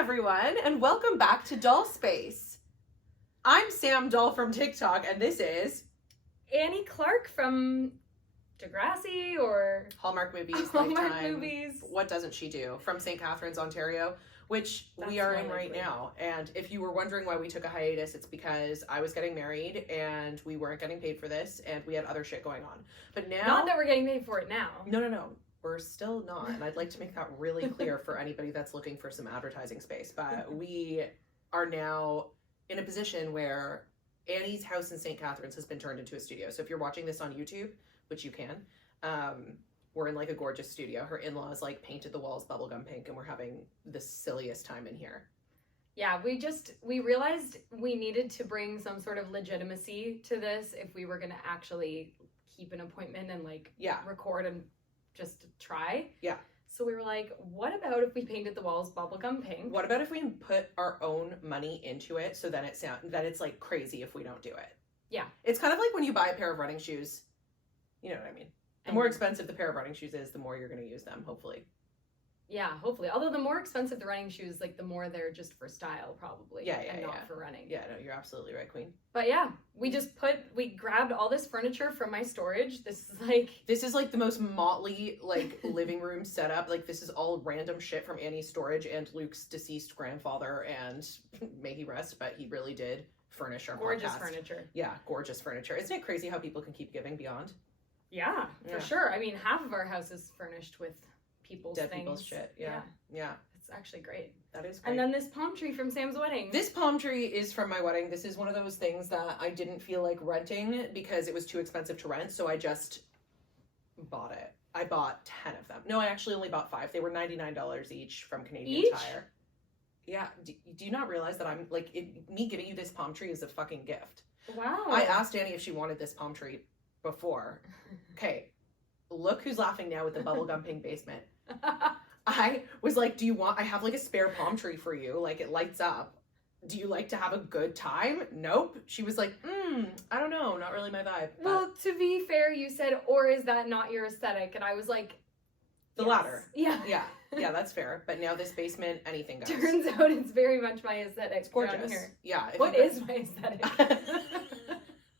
everyone, and welcome back to Dollspace. I'm Sam Doll from TikTok, and this is Annie Clark from Degrassi or Hallmark Movies, Hallmark Lifetime. Movies. What doesn't she do? From St. Catharines, Ontario, which That's we are in more right likely. now. And if you were wondering why we took a hiatus, it's because I was getting married and we weren't getting paid for this, and we had other shit going on. But now, Not that we're getting paid for it now. no. We're still not, and I'd like to make that really clear for anybody that's looking for some advertising space. But we are now in a position where Annie's house in St. Catharines has been turned into a studio. So if you're watching this on YouTube, which you can, we're in like a gorgeous studio. Her in-laws like painted the walls bubblegum pink, and we're having the silliest time in here. Yeah, we realized we needed to bring some sort of legitimacy to this if we were going to actually keep an appointment and record and just try. Yeah. So we were like, what about if we painted the walls bubblegum pink? What about if we put our own money into it, so then it's like crazy if we don't do it? Yeah. It's kind of like when you buy a pair of running shoes. You know what I mean? The more expensive the pair of running shoes is, the more you're going to use them, hopefully. Yeah, hopefully. Although the more expensive the running shoes, like the more they're just for style, probably. And not for running. Yeah, no, you're absolutely right, Queen. But yeah, we grabbed all this furniture from my storage. This is like the most motley, like, living room setup. Like, this is all random shit from Annie's storage and Luke's deceased grandfather, and may he rest, but he really did furnish our gorgeous podcast. Furniture. Yeah, gorgeous furniture. Isn't it crazy how people can keep giving beyond? Yeah, for sure. I mean, half of our house is furnished with people's dead things. people's shit. Yeah. It's actually great. That is great. And then this palm tree from Sam's wedding. This palm tree is from my wedding. This is one of those things that I didn't feel like renting because it was too expensive to rent, so I just bought it. I bought 10 of them. No, I actually only bought 5. They were $99 each from Canadian Each? Tire. Yeah. Do you not realize that I'm, like, me giving you this palm tree is a fucking gift? Wow. I asked Annie if she wanted this palm tree before. Okay. Look who's laughing now with the bubblegum pink basement. I was like, I have like a spare palm tree for you. Like, it lights up. Do you like to have a good time? Nope. She was like, I don't know. Not really my vibe. But Well, to be fair, you said, or is that not your aesthetic? And I was like, the yes. latter. Yeah. Yeah, that's fair. But now this basement, anything goes. Turns out it's very much my aesthetic. It's gorgeous. Around here. Yeah. What is my aesthetic?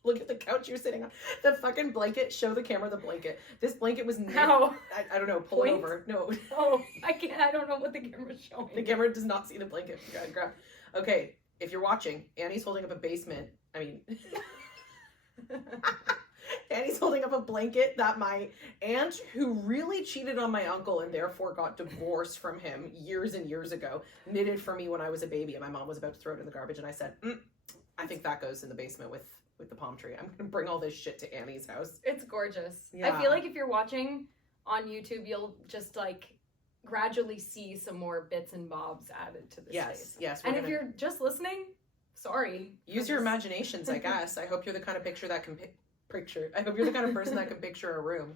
Look at the couch you're sitting on. The fucking blanket. Show the camera the blanket. This blanket was How? I don't know. Pull it over. No. Oh, I can't. I don't know what the camera's showing. The camera does not see the blanket. You gotta grab. Okay, if you're watching, Annie's holding up a basement. Annie's holding up a blanket that my aunt, who really cheated on my uncle and therefore got divorced from him years and years ago, knitted for me when I was a baby, and my mom was about to throw it in the garbage, and I said, I think that goes in the basement with the palm tree. I'm gonna bring all this shit to Annie's house. It's gorgeous. Yeah. I feel like if you're watching on YouTube, you'll just like gradually see some more bits and bobs added to this space. Yes. And if you're just listening, sorry. Use your imaginations, I guess. I hope you're the kind of picture that can picture. I hope you're the kind of person that can picture a room.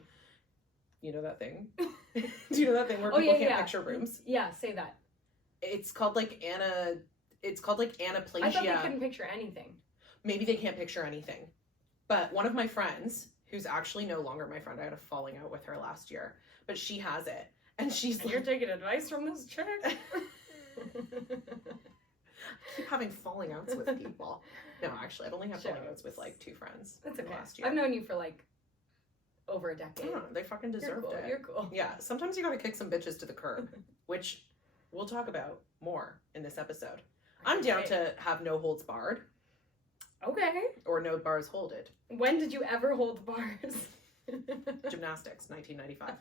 You know that thing? Do you know that thing where people can't picture rooms? Yeah, say that. It's called like anaplasia. I thought they couldn't picture anything. Maybe they can't picture anything. But one of my friends, who's actually no longer my friend, I had a falling out with her last year, but she has it. And she's You're taking advice from this chick? I keep having falling outs with people. No, actually, I've only had falling outs with like 2 friends. That's okay. Last year. I've known you for like over a decade. They fucking deserved it. You're cool. Yeah, sometimes you gotta kick some bitches to the curb, which we'll talk about more in this episode. I'm down to have no holds barred. Okay. Or no bars holded. When did you ever hold bars? Gymnastics, 1995.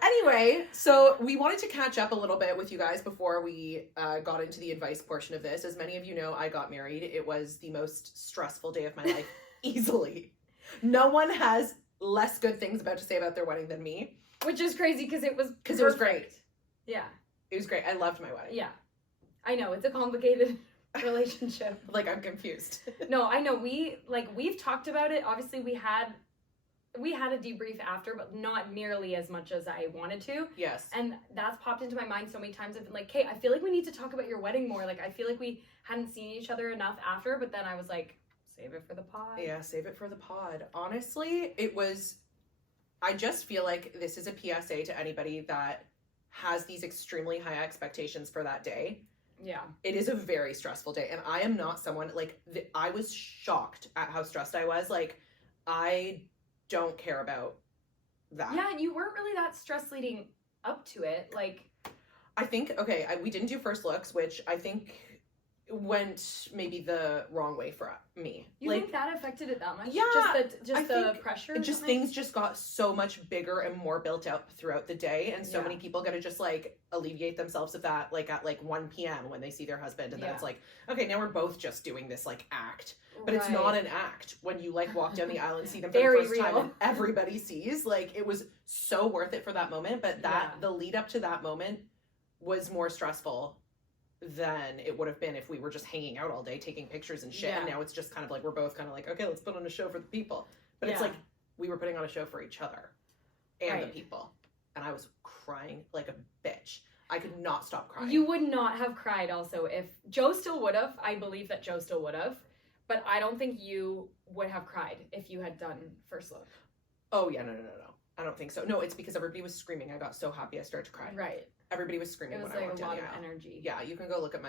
Anyway, so we wanted to catch up a little bit with you guys before we got into the advice portion of this. As many of you know, I got married. It was the most stressful day of my life, easily. No one has less good things to say about their wedding than me. Which is crazy because it was great. Yeah. It was great. I loved my wedding. Yeah. I know, it's a complicated relationship. Like, I'm confused. No, I know. We've talked about it. Obviously, we had a debrief after, but not nearly as much as I wanted to. Yes. And that's popped into my mind so many times. I've been like, Kate, I feel like we need to talk about your wedding more. Like, I feel like we hadn't seen each other enough after, but then I was like, save it for the pod. Yeah, save it for the pod. Honestly, I just feel like this is a PSA to anybody that has these extremely high expectations for that day, yeah, it is a very stressful day. And I am not someone, like, I was shocked at how stressed I was. Like, I don't care about that. Yeah, and you weren't really that stressed leading up to it. Like, I think, okay, we didn't do first looks, which I think went maybe the wrong way for me. You think that affected it that much? Yeah. Just the pressure? Just things just got so much bigger and more built up throughout the day. And so many people got to just like alleviate themselves of that, like at like 1 p.m. when they see their husband. And then it's like, okay, now we're both just doing this like act. But it's not an act when you like walk down the aisle and see them for the first time and everybody sees. Like, it was so worth it for that moment. But the lead up to that moment was more stressful than it would have been if we were just hanging out all day taking pictures and shit. And now it's just kind of like we're both kind of like, okay, let's put on a show for the people. But it's like we were putting on a show for each other and the people. And I was crying like a bitch. I could not stop crying. You would not have cried also if Joe still would have. I believe that Joe still would have. But I don't think you would have cried if you had done first look. Oh, yeah, no. I don't think so. No, it's because everybody was screaming. I got so happy I started to cry. Right. Everybody was screaming when I walked down the aisle. It was like a lot of energy. Yeah, you can go look at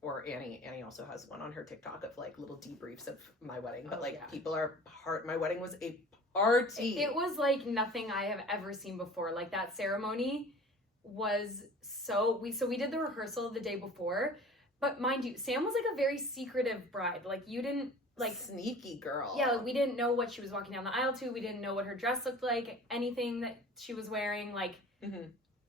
or Annie also has one on her TikTok of like little debriefs of my wedding. But people are my wedding was a party. It was like nothing I have ever seen before. Like, that ceremony was we did the rehearsal the day before. But mind you, Sam was like a very secretive bride. Like, you didn't like sneaky girl. Yeah, like, we didn't know what she was walking down the aisle to. We didn't know what her dress looked like, anything that she was wearing. Like,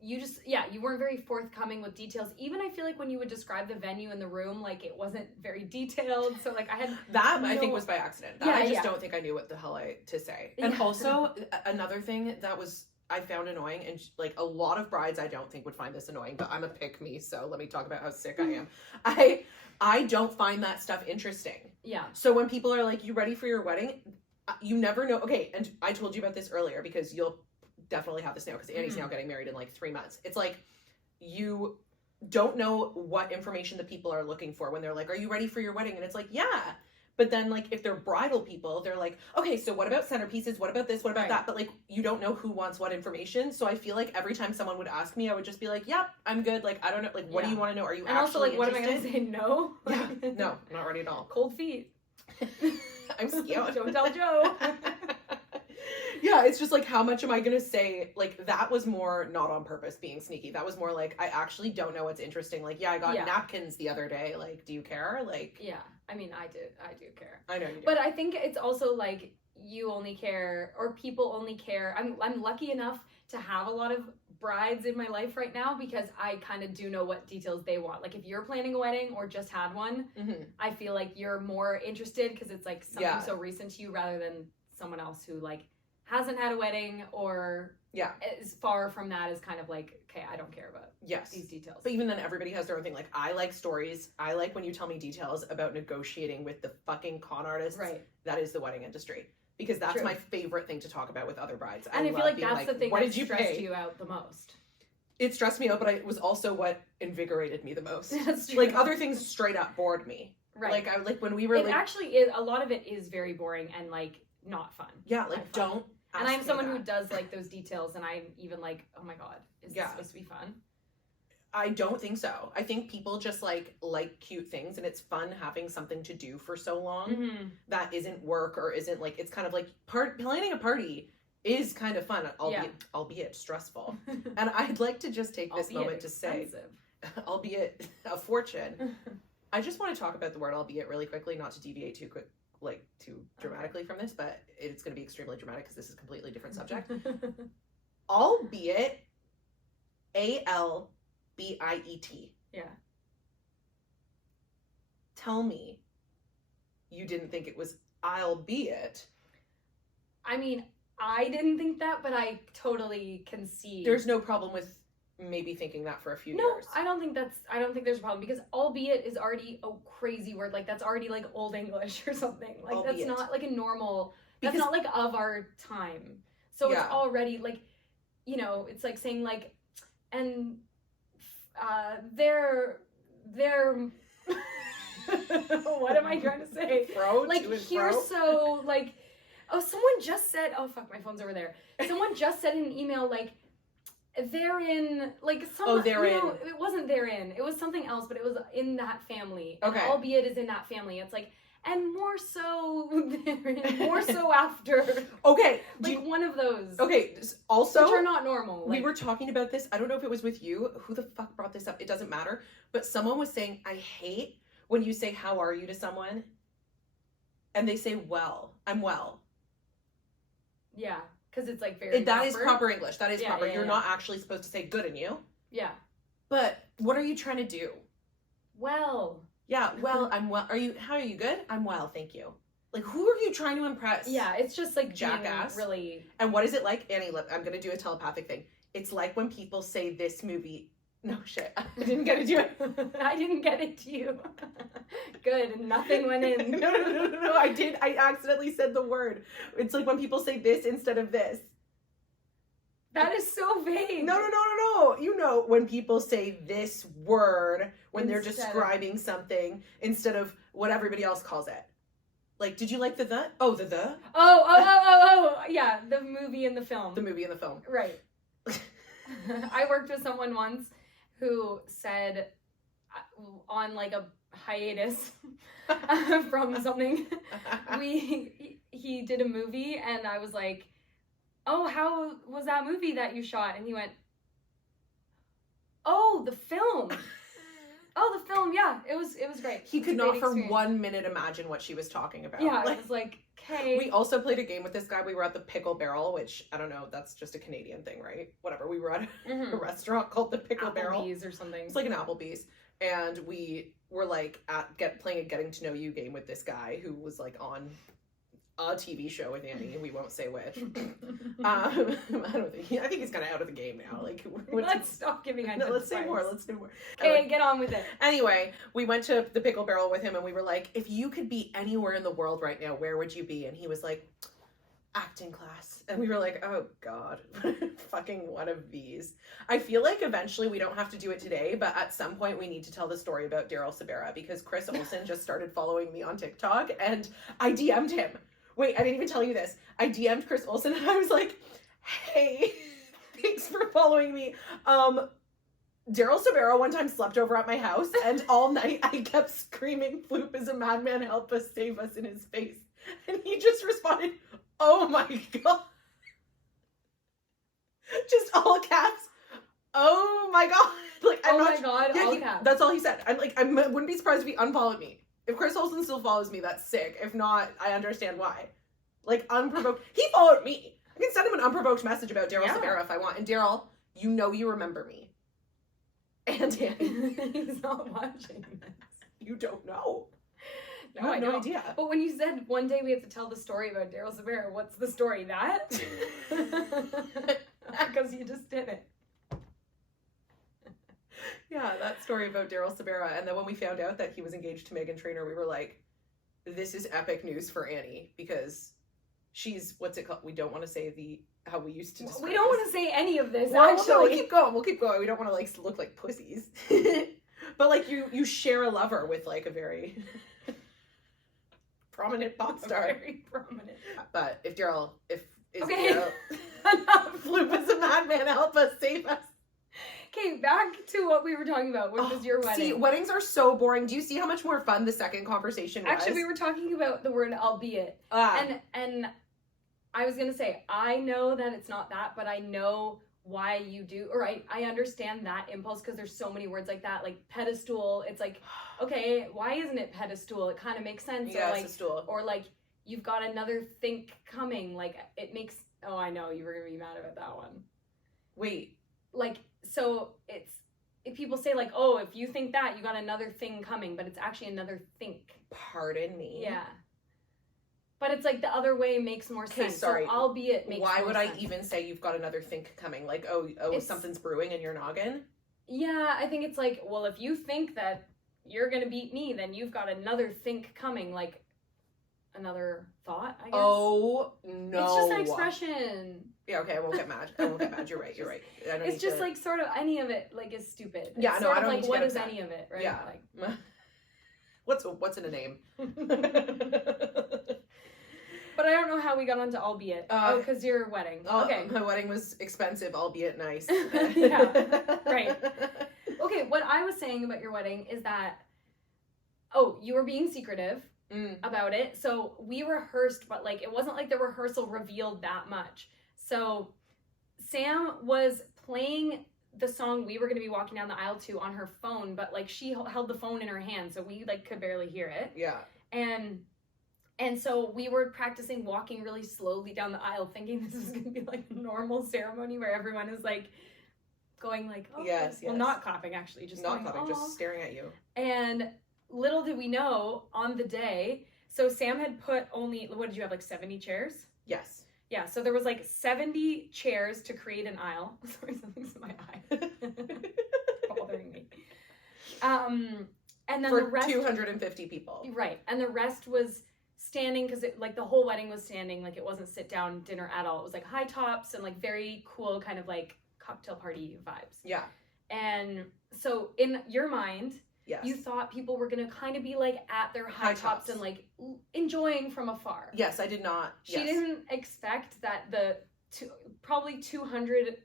you just, you weren't very forthcoming with details. Even I feel like when you would describe the venue in the room, like, it wasn't very detailed. So like, I had I think was by accident. I just don't think I knew what the hell to say. And also another thing that I found annoying, and like a lot of brides I don't think would find this annoying, but I'm a pick me, so let me talk about how sick I am. I don't find that stuff interesting. Yeah. So when people are like, you ready for your wedding? You never know. Okay, and I told you about this earlier because you'll definitely have this now because Annie's now getting married in like 3 months. It's like, you don't know what information the people are looking for when they're like, are you ready for your wedding? And it's like, yeah. But then, like, if they're bridal people, they're like, okay, so what about centerpieces? What about this? What about that? But, like, you don't know who wants what information. So I feel like every time someone would ask me, I would just be like, yep, I'm good. Like, I don't know. Like, what do you want to know? Are you and actually also, like, interested? what am I going to say? No? Yeah. No, I'm not ready at all. Cold feet. I'm scared. Don't tell Joe. Yeah, it's just like, how much am I going to say? Like, that was more not on purpose being sneaky. That was more like, I actually don't know what's interesting. Like, I got napkins the other day. Like, do you care? Like, yeah. I mean, I do care. I know you do. But I think it's also like, you only care, or people only care. I'm lucky enough to have a lot of brides in my life right now because I kind of do know what details they want. Like, if you're planning a wedding or just had one, I feel like you're more interested because it's like something so recent to you rather than someone else who like hasn't had a wedding or is far from that, is kind of like, okay, I don't care about these details. But even then, everybody has their own thing. Like, I like stories. I like when you tell me details about negotiating with the fucking con artists. Right. That is the wedding industry. Because that's my favorite thing to talk about with other brides. And I feel like that's the thing that stressed you out the most. It stressed me out, but it was also what invigorated me the most. That's true. Like, other things straight up bored me. Right. Like when we were it actually is, a lot of it is very boring and like not fun. Yeah, like don't. And I'm someone who does like those details, and I'm even like, oh my god, is this supposed to be fun? I don't think so. I think people just like cute things, and it's fun having something to do for so long that isn't work or isn't like, it's kind of like planning a party is kind of fun, albeit stressful. And I'd like to just take this moment to say, albeit a fortune. I just want to talk about the word albeit really quickly, not to deviate too dramatically from this, but it's going to be extremely dramatic because this is a completely different subject. Albeit, ALBIET. Yeah. Tell me you didn't think it was albeit. I mean, I didn't think that, but I totally can see. There's no problem with maybe thinking that for a few years. No, I don't think there's a problem, because albeit is already a crazy word. Like, that's already like Old English or something. Like, albeit. That's not like a normal, that's not like of our time. So it's already like, you know, it's like saying like, and they're what am I trying to say? Like, here, so like, oh, someone just said, oh fuck, my phone's over there. Someone just said in an email, like, therein, like some. Oh, therein. You know, it wasn't therein. It was something else, but it was in that family. Okay. And albeit is in that family. It's like, and more so therein, more so after. Okay. Like one of those. Okay. Also, which are not normal. We were talking about this. I don't know if it was with you. Who the fuck brought this up? It doesn't matter. But someone was saying, I hate when you say, how are you to someone? And they say, well, I'm well. Yeah. Because it's like very that is proper English. That is proper. Yeah, You're not actually supposed to say good in you. Yeah. But what are you trying to do? Well. Yeah, well, I'm well. How are you good? I'm well, thank you. Like, who are you trying to impress? Yeah, it's just like jackass. Really. And what is it like? Annie, look, I'm going to do a telepathic thing. It's like when people say this movie. No shit. I didn't get it to you. I didn't get it to you. Good. Nothing went in. No. I did. I accidentally said the word. It's like when people say this instead of this. That is so vague. No. You know, when people say this word when they're describing something instead of what everybody else calls it. Like, did you like the? Oh, the? Oh. Yeah, the movie and the film. The movie and the film. Right. I worked with someone once who said on like a hiatus from something, he did a movie and I was like, oh, how was that movie that you shot? And he went, oh, the film. Oh, the film, yeah. It was great. He could not for 1 minute imagine what she was talking about. Yeah, I was like, okay. We also played a game with this guy. We were at the Pickle Barrel, which, I don't know, that's just a Canadian thing, right? Whatever. We were at a restaurant called the Pickle Barrel. Applebee's or something. It's like an Applebee's. And we were like playing a getting to know you game with this guy who was like on a TV show with Annie, and we won't say which. I think he's kind of out of the game now. Like, let's stop giving identifiers. Let's say more. Okay, anyway, get on with it. Anyway, we went to the Pickle Barrel with him, and we were like, if you could be anywhere in the world right now, where would you be? And he was like, acting class. And we were like, oh God, fucking one of these. I feel like eventually we don't have to do it today, but at some point we need to tell the story about Daryl Sabera because Chris Olsen just started following me on TikTok, and I DM'd him. Wait, I didn't even tell you this. I DM'd Chris Olsen and I was like, hey, thanks for following me. Daryl Sabera one time slept over at my house and all night I kept screaming, Floop is a madman, help us, save us in his face. And he just responded, oh my God. Just all caps. Oh my God. Like, I'm not, God, yeah, all caps. That's all he said. I'm like, I wouldn't be surprised if he unfollowed me. If Chris Olsen still follows me, that's sick. If not, I understand why. Like, unprovoked. He followed me. I can send him an unprovoked message about Daryl Sabera if I want. And Daryl, you know you remember me. And Danny. He's not watching this. You don't know. No, I have no idea. But when you said one day we have to tell the story about Daryl Sabera, what's the story? That? Because you just did it. Yeah, that story about Daryl Sabera. And then when we found out that he was engaged to Meghan Trainor, we were like, this is epic news for Annie because she's, what's it called? We don't want to say how we used to describe We don't want to say any of this, well, actually. No, we'll keep going. We don't want to like look like pussies. But like you share a lover with like a very prominent pop star. Very prominent. But if Daryl, okay. Daryl, Floop is a madman, help us, save us. Okay, back to what we were talking about, which was your wedding. See, weddings are so boring. Do you see how much more fun the second conversation was? Actually, we were talking about the word albeit. And I was going to say, I know that it's not that, but I know why you do, or I understand that impulse because there's so many words like that, like pedestal. It's like, okay, why isn't it pedestal? It kind of makes sense. Yeah, or like, it's a stool. Or like, you've got another think coming. Like, it makes, oh, I know, you were going to be mad about that one. Wait. Like, so it's, if people say like, oh, if you think that, you got another thing coming, but it's actually another think. Pardon me? Yeah. But it's like the other way makes more sense. Sorry. So albeit makes Why more would sense. I even say you've got another think coming? Like, oh, something's brewing in your noggin? Yeah, I think it's like, well, if you think that you're going to beat me, then you've got another think coming, like another thought, I guess. Oh, no. It's just an expression. Yeah, okay, I won't get mad. You're right. It's just like sort of any of it like is stupid. Yeah, it's no, sort I don't of need like to what get is upset. any of it, right? Yeah. Like What's in a name? But I don't know how we got onto albeit. Because your wedding. Okay. My wedding was expensive, albeit nice. Yeah, right. Okay, what I was saying about your wedding is that, you were being secretive about it. So we rehearsed, but like it wasn't like the rehearsal revealed that much. So Sam was playing the song we were going to be walking down the aisle to on her phone, but like she held the phone in her hand, so we like could barely hear it. Yeah. And so we were practicing walking really slowly down the aisle, thinking this is going to be like a normal ceremony where everyone is like going like, oh, yes. Well, not clapping actually, just not going, clapping, just staring at you. And little did we know on the day, so Sam had put only, what did you have, like 70 chairs? Yes. Yeah, so there was like 70 chairs to create an aisle. Sorry, something's in my eye. It's bothering me. And then for the rest 250 people. Right. And the rest was standing because like the whole wedding was standing, like it wasn't sit down dinner at all. It was like high tops and like very cool kind of like cocktail party vibes. Yeah. And so in your mind, yes, you thought people were gonna kind of be like at their high tops and like enjoying from afar. Yes, I did not. She didn't expect that the probably 200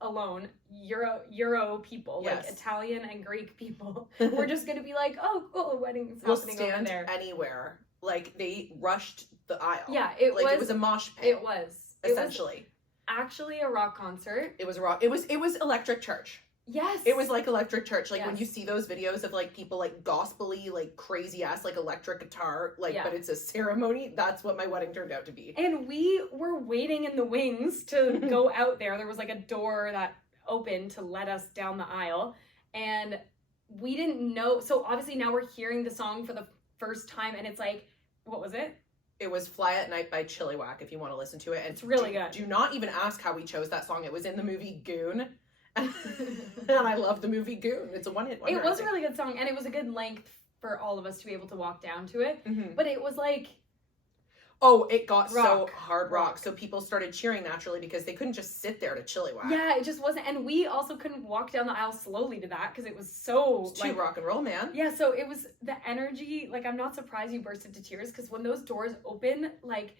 alone Euro people, yes, like Italian and Greek people, were just gonna be like, oh, cool, a wedding's happening over there. Anywhere. Like they rushed the aisle. Yeah, it was a mosh pit. It was essentially actually a rock concert. It was rock. It was Electric Church. Yes. It was like Electric Church. Like yes, when you see those videos of like people like gospel-y, like crazy ass like electric guitar, like but it's a ceremony, that's what my wedding turned out to be. And we were waiting in the wings to go out there. There was like a door that opened to let us down the aisle. And we didn't know. So obviously now we're hearing the song for the first time and it's like, what was it? It was Fly at Night by Chilliwack, if you want to listen to it. And it's really good. Do not even ask how we chose that song. It was in the movie Goon. And I love the movie Goon. It's a one-hit wonder. It was a really good song, and it was a good length for all of us to be able to walk down to it. Mm-hmm. But it was like... Oh, it got so hard rock. So people started cheering naturally because they couldn't just sit there to Chilliwack. Yeah, it just wasn't. And we also couldn't walk down the aisle slowly to that because it was so... It's too rock and roll, man. Yeah, so it was the energy. Like, I'm not surprised you burst into tears because when those doors open, like...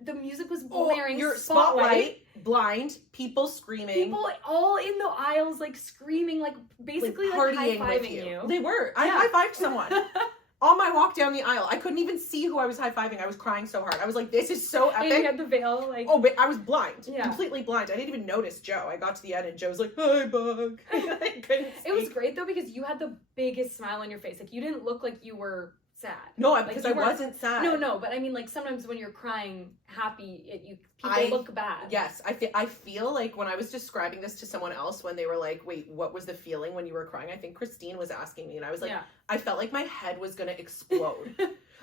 The music was blaring. Your spotlight, blind, people screaming. People all in the aisles, like screaming, like basically like high-fiving you. They were. I high-fived someone. On my walk down the aisle. I couldn't even see who I was high-fiving. I was crying so hard. I was like, this is so epic. And you had the veil, like... Oh, but I was blind. Yeah. Completely blind. I didn't even notice Joe. I got to the end and Joe was like, hi, bug. I couldn't see. It was great, though, because you had the biggest smile on your face. Like, you didn't look like you were... sad. No, because I wasn't sad. No, but I mean, like, sometimes when you're crying happy, people look bad. Yes, I feel like when I was describing this to someone else, when they were like, wait, what was the feeling when you were crying? I think Christine was asking me, and I was like, I felt like my head was gonna explode.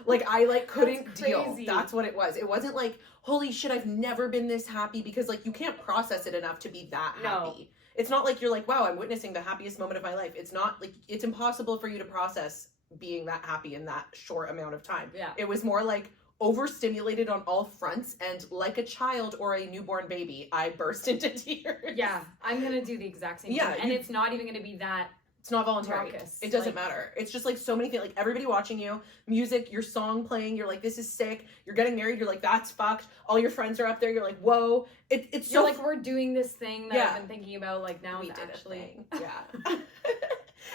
Like, I, like, couldn't deal. That's what it was. It wasn't like, holy shit, I've never been this happy, because, like, you can't process it enough to be that happy. It's not like you're like, wow, I'm witnessing the happiest moment of my life. It's not, like, it's impossible for you to process being that happy in that short amount of time. Yeah. It was more like overstimulated on all fronts, and like a child or a newborn baby, I burst into tears. Yeah, I'm gonna do the exact same thing. And it's not even gonna be that... It's not voluntary. Raucous. It doesn't matter. It's just like so many things, like everybody watching you, music, your song playing, you're like, this is sick. You're getting married, you're like, that's fucked. All your friends are up there, you're like, whoa. It's so... You're like, we're doing this thing that I've been thinking about, like, now we it's actually... Yeah.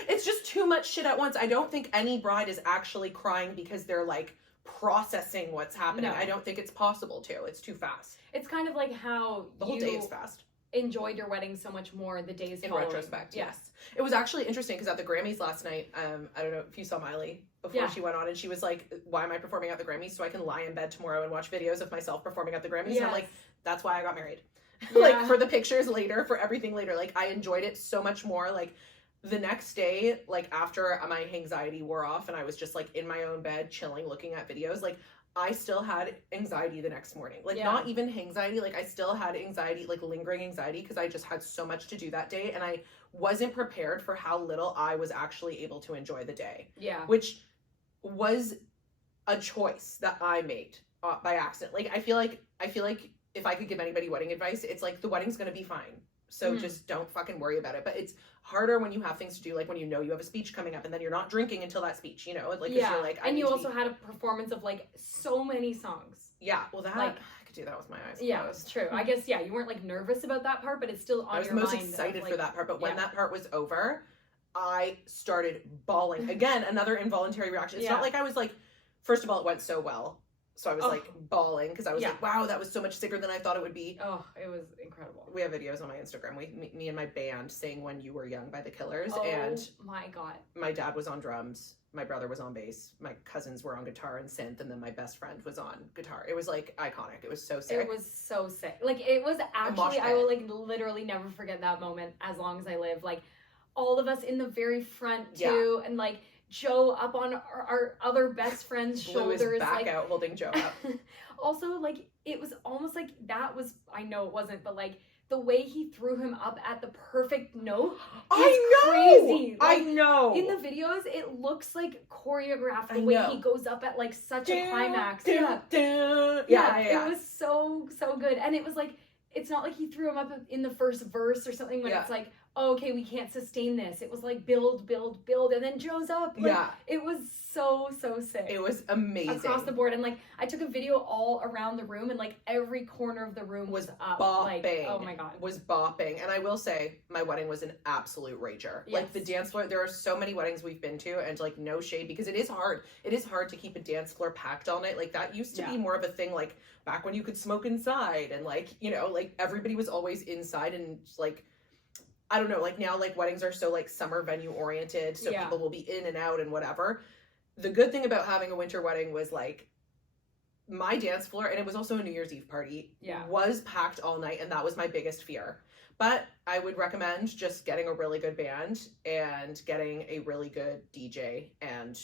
It's just too much shit at once. I don't think any bride is actually crying because they're like processing what's happening. No. I don't think it's possible to. It's too fast. It's kind of like how the whole day is fast. Enjoyed your wedding so much more the days in following. Retrospect. Yes, it was actually interesting because at the Grammys last night, I don't know if you saw Miley before she went on, and she was like, "Why am I performing at the Grammys? So I can lie in bed tomorrow and watch videos of myself performing at the Grammys." Yes. And I'm like, "That's why I got married." Yeah. Like for the pictures later, for everything later. Like I enjoyed it so much more. Like. The next day, like after my anxiety wore off and I was just like in my own bed chilling looking at videos, like I still had anxiety the next morning. Like not even anxiety, like I still had anxiety, like lingering anxiety, because I just had so much to do that day and I wasn't prepared for how little I was actually able to enjoy the day. Yeah. Which was a choice that I made by accident. Like I feel like if I could give anybody wedding advice, it's like the wedding's gonna be fine. So just don't fucking worry about it. But it's harder when you have things to do, like when you know you have a speech coming up and then you're not drinking until that speech, you know? Like, Yeah, you're like, and you also had a performance of like so many songs. Yeah, well that, like, I could do that with my eyes yeah, closed. it's true. I guess, yeah, you weren't like nervous about that part, but it's still on your mind. I was most excited of, for that part, but when yeah. that part was over, I started bawling. Again, another involuntary reaction. It's not like I was like, first of all, it went so well. So I was like bawling because I was like, wow, that was so much sicker than I thought it would be. Oh, it was incredible. We have videos on my Instagram. Me and my band sang When You Were Young by the Killers. Oh, and my God. My dad was on drums. My brother was on bass. My cousins were on guitar and synth. And then my best friend was on guitar. It was like iconic. It was so sick. It was so sick. Like, it was actually, I will like literally never forget that moment as long as I live. Like, all of us in the very front too. And like, Joe up on our other best friend's shoulders, his back like out, holding Joe up. Also, like, it was almost like that was, I know it wasn't, but like the way he threw him up at the perfect note crazy. Like, I know. In the videos, it looks like choreographed the way he goes up at like such a climax. Yeah, it was so good, and it was like, it's not like he threw him up in the first verse or something when it's like, oh, okay, we can't sustain this. It was like build, and then Joe's up. Like, it was so sick. It was amazing. Across the board. And like, I took a video all around the room and like every corner of the room was up. Bopping. Like, oh my God. Was bopping. And I will say, my wedding was an absolute rager. Yes. Like the dance floor, there are so many weddings we've been to, and like no shade, because it is hard. It is hard to keep a dance floor packed all night. Like that used to be more of a thing, like back when you could smoke inside, and like, you know, like everybody was always inside, and like, I don't know, like now, like weddings are so like summer venue oriented, so people will be in and out and whatever. The good thing about having a winter wedding was like my dance floor, and it was also a New Year's Eve party, was packed all night, and that was my biggest fear. But I would recommend just getting a really good band and getting a really good DJ, and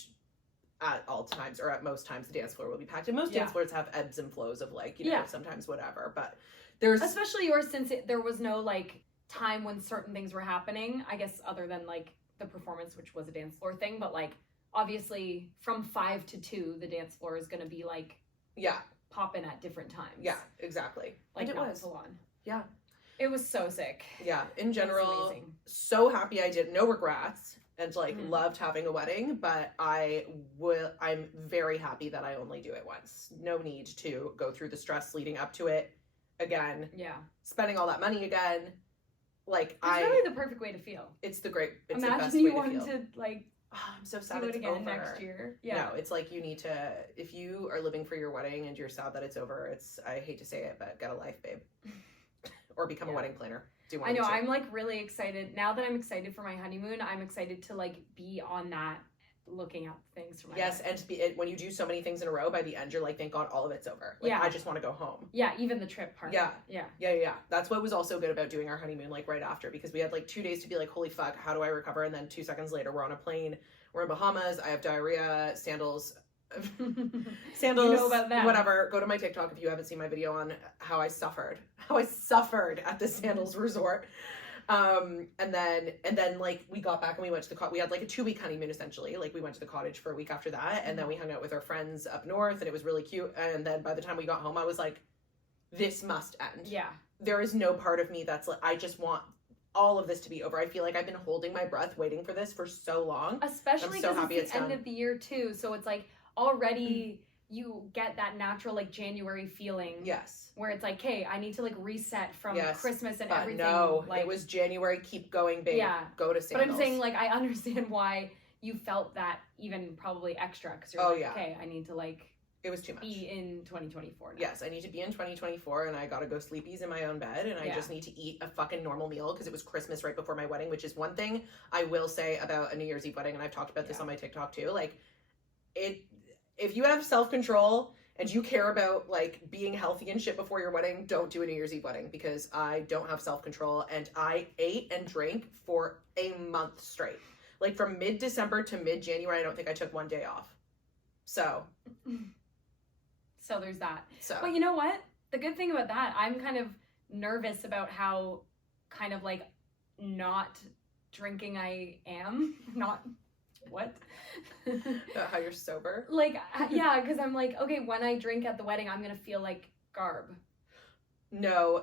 at all times, or at most times, the dance floor will be packed. And most dance floors have ebbs and flows of like, you know, sometimes whatever, but there's... Especially yours, since there was no like time when certain things were happening, I guess, other than like the performance, which was a dance floor thing, but like obviously from 5 to 2 the dance floor is going to be like popping at different times, exactly, like it was salon. It was so sick. In general, so happy I did. No regrets, and like loved having a wedding, but I'm very happy that I only do it once. No need to go through the stress leading up to it again, spending all that money again. Like, it's really the perfect way to feel. It's the best way to feel. Imagine you wanted to like I'm so sad do it's it again over next year. No, it's like you need to, if you are living for your wedding and you're sad that it's over, I hate to say it, but get a life, babe. Or become a wedding planner. I know, I'm like really excited. Now that I'm excited for my honeymoon, I'm excited to like be on that, looking at things for my wedding. And when you do so many things in a row, by the end you're like, thank God all of it's over. Like, I just want to go home. Even the trip part. Yeah. That's what was also good about doing our honeymoon like right after, because we had like 2 days to be like, holy fuck, how do I recover? And then 2 seconds later we're on a plane, we're in Bahamas, I have diarrhea, sandals, you know about that. Whatever, go to my TikTok if you haven't seen my video on how I suffered at the sandals resort. And then like we got back and we went to the we had like a 2-week honeymoon essentially. Like we went to the cottage for a week after that, and then we hung out with our friends up north, and it was really cute. And then by the time we got home, I was like, this must end. There is no part of me that's like, I just want all of this to be over. I feel like I've been holding my breath waiting for this for so long. Especially because it's the end of the year too, so it's like already you get that natural like January feeling. Where it's like, hey, I need to like reset from Christmas and everything. No, like, it was January. Keep going, babe. Go to sandals. But I'm saying, like, I understand why you felt that even probably extra, because you're okay, I need to like. It was too much. Be in 2024 now. Yes, I need to be in 2024, and I gotta go sleepies in my own bed, and I just need to eat a fucking normal meal, because it was Christmas right before my wedding, which is one thing I will say about a New Year's Eve wedding, and I've talked about this on my TikTok too. Like, if you have self-control and you care about like being healthy and shit before your wedding, don't do a New Year's Eve wedding, because I don't have self-control, and I ate and drank for a month straight. Like from mid-December to mid-January, I don't think I took one day off. So there's that. But you know what? The good thing about that, I'm kind of nervous about how kind of like not drinking I am. Not what? How you're sober? Like, yeah, because I'm like, okay, when I drink at the wedding, I'm going to feel like garb. No,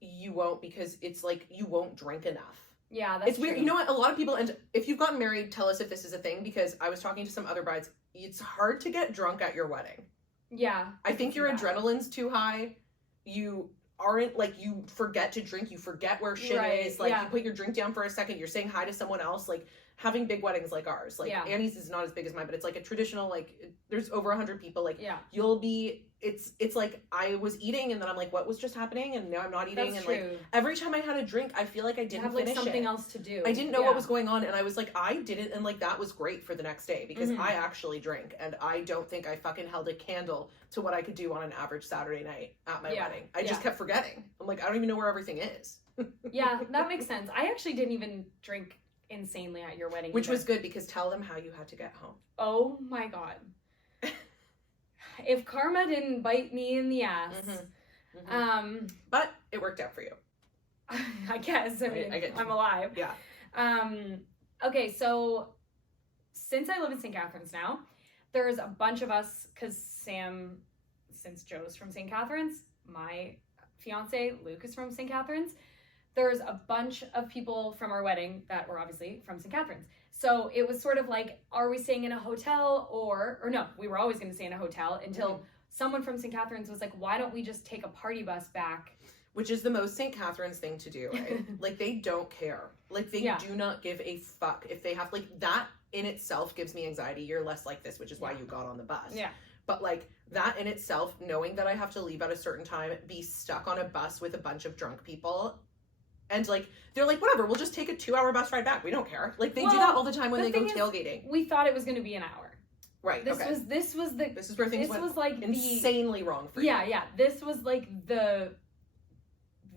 you won't, because it's like you won't drink enough. Yeah, that's It's weird. true. You know what? A lot of people, and if you've gotten married, tell us if this is a thing, because I was talking to some other brides. It's hard to get drunk at your wedding. Yeah. I think your adrenaline's too high. You aren't, like, you forget to drink. You forget where shit is. Like, you put your drink down for a second. You're saying hi to someone else. Like, having big weddings like ours. Like, Annie's is not as big as mine, but it's like a traditional, like, there's over 100 people. Like, you'll be, it's like I was eating and then I'm like, what was just happening? And now I'm not eating. That's and true. like, every time I had a drink, I feel like I didn't have, like, finish something it. else to do. I didn't know what was going on, and I was like, I didn't, and like that was great for the next day, because I actually drink, and I don't think I fucking held a candle to what I could do on an average Saturday night at my wedding. I just kept forgetting. I'm like, I don't even know where everything is. Yeah, that makes sense. I actually didn't even drink insanely at your wedding, which was good, because tell them how you had to get home. Oh my god. If karma didn't bite me in the ass. But it worked out for you. I guess. I mean, I'm alive. Yeah. Okay, so since I live in St. Catharines now, there's a bunch of us, because Sam, since Joe's from St. Catharines, my fiance Luke is from St. Catharines, there's a bunch of people from our wedding that were obviously from St. Catharines. So it was sort of like, are we staying in a hotel or no, we were always going to stay in a hotel until someone from St. Catharines was like, why don't we just take a party bus back? Which is the most St. Catharines thing to do, right? Like, they don't care. Like, they do not give a fuck if they have, like, that in itself gives me anxiety. You're less like this, which is why you got on the bus. Yeah. But, like, that in itself, knowing that I have to leave at a certain time, be stuck on a bus with a bunch of drunk people, and, like, they're like, whatever, we'll just take a 2-hour bus ride back. We don't care. Like, they do that all the time when they go tailgating. We thought it was going to be an hour. Right. This is where things went like insanely wrong for you. Yeah. This was like the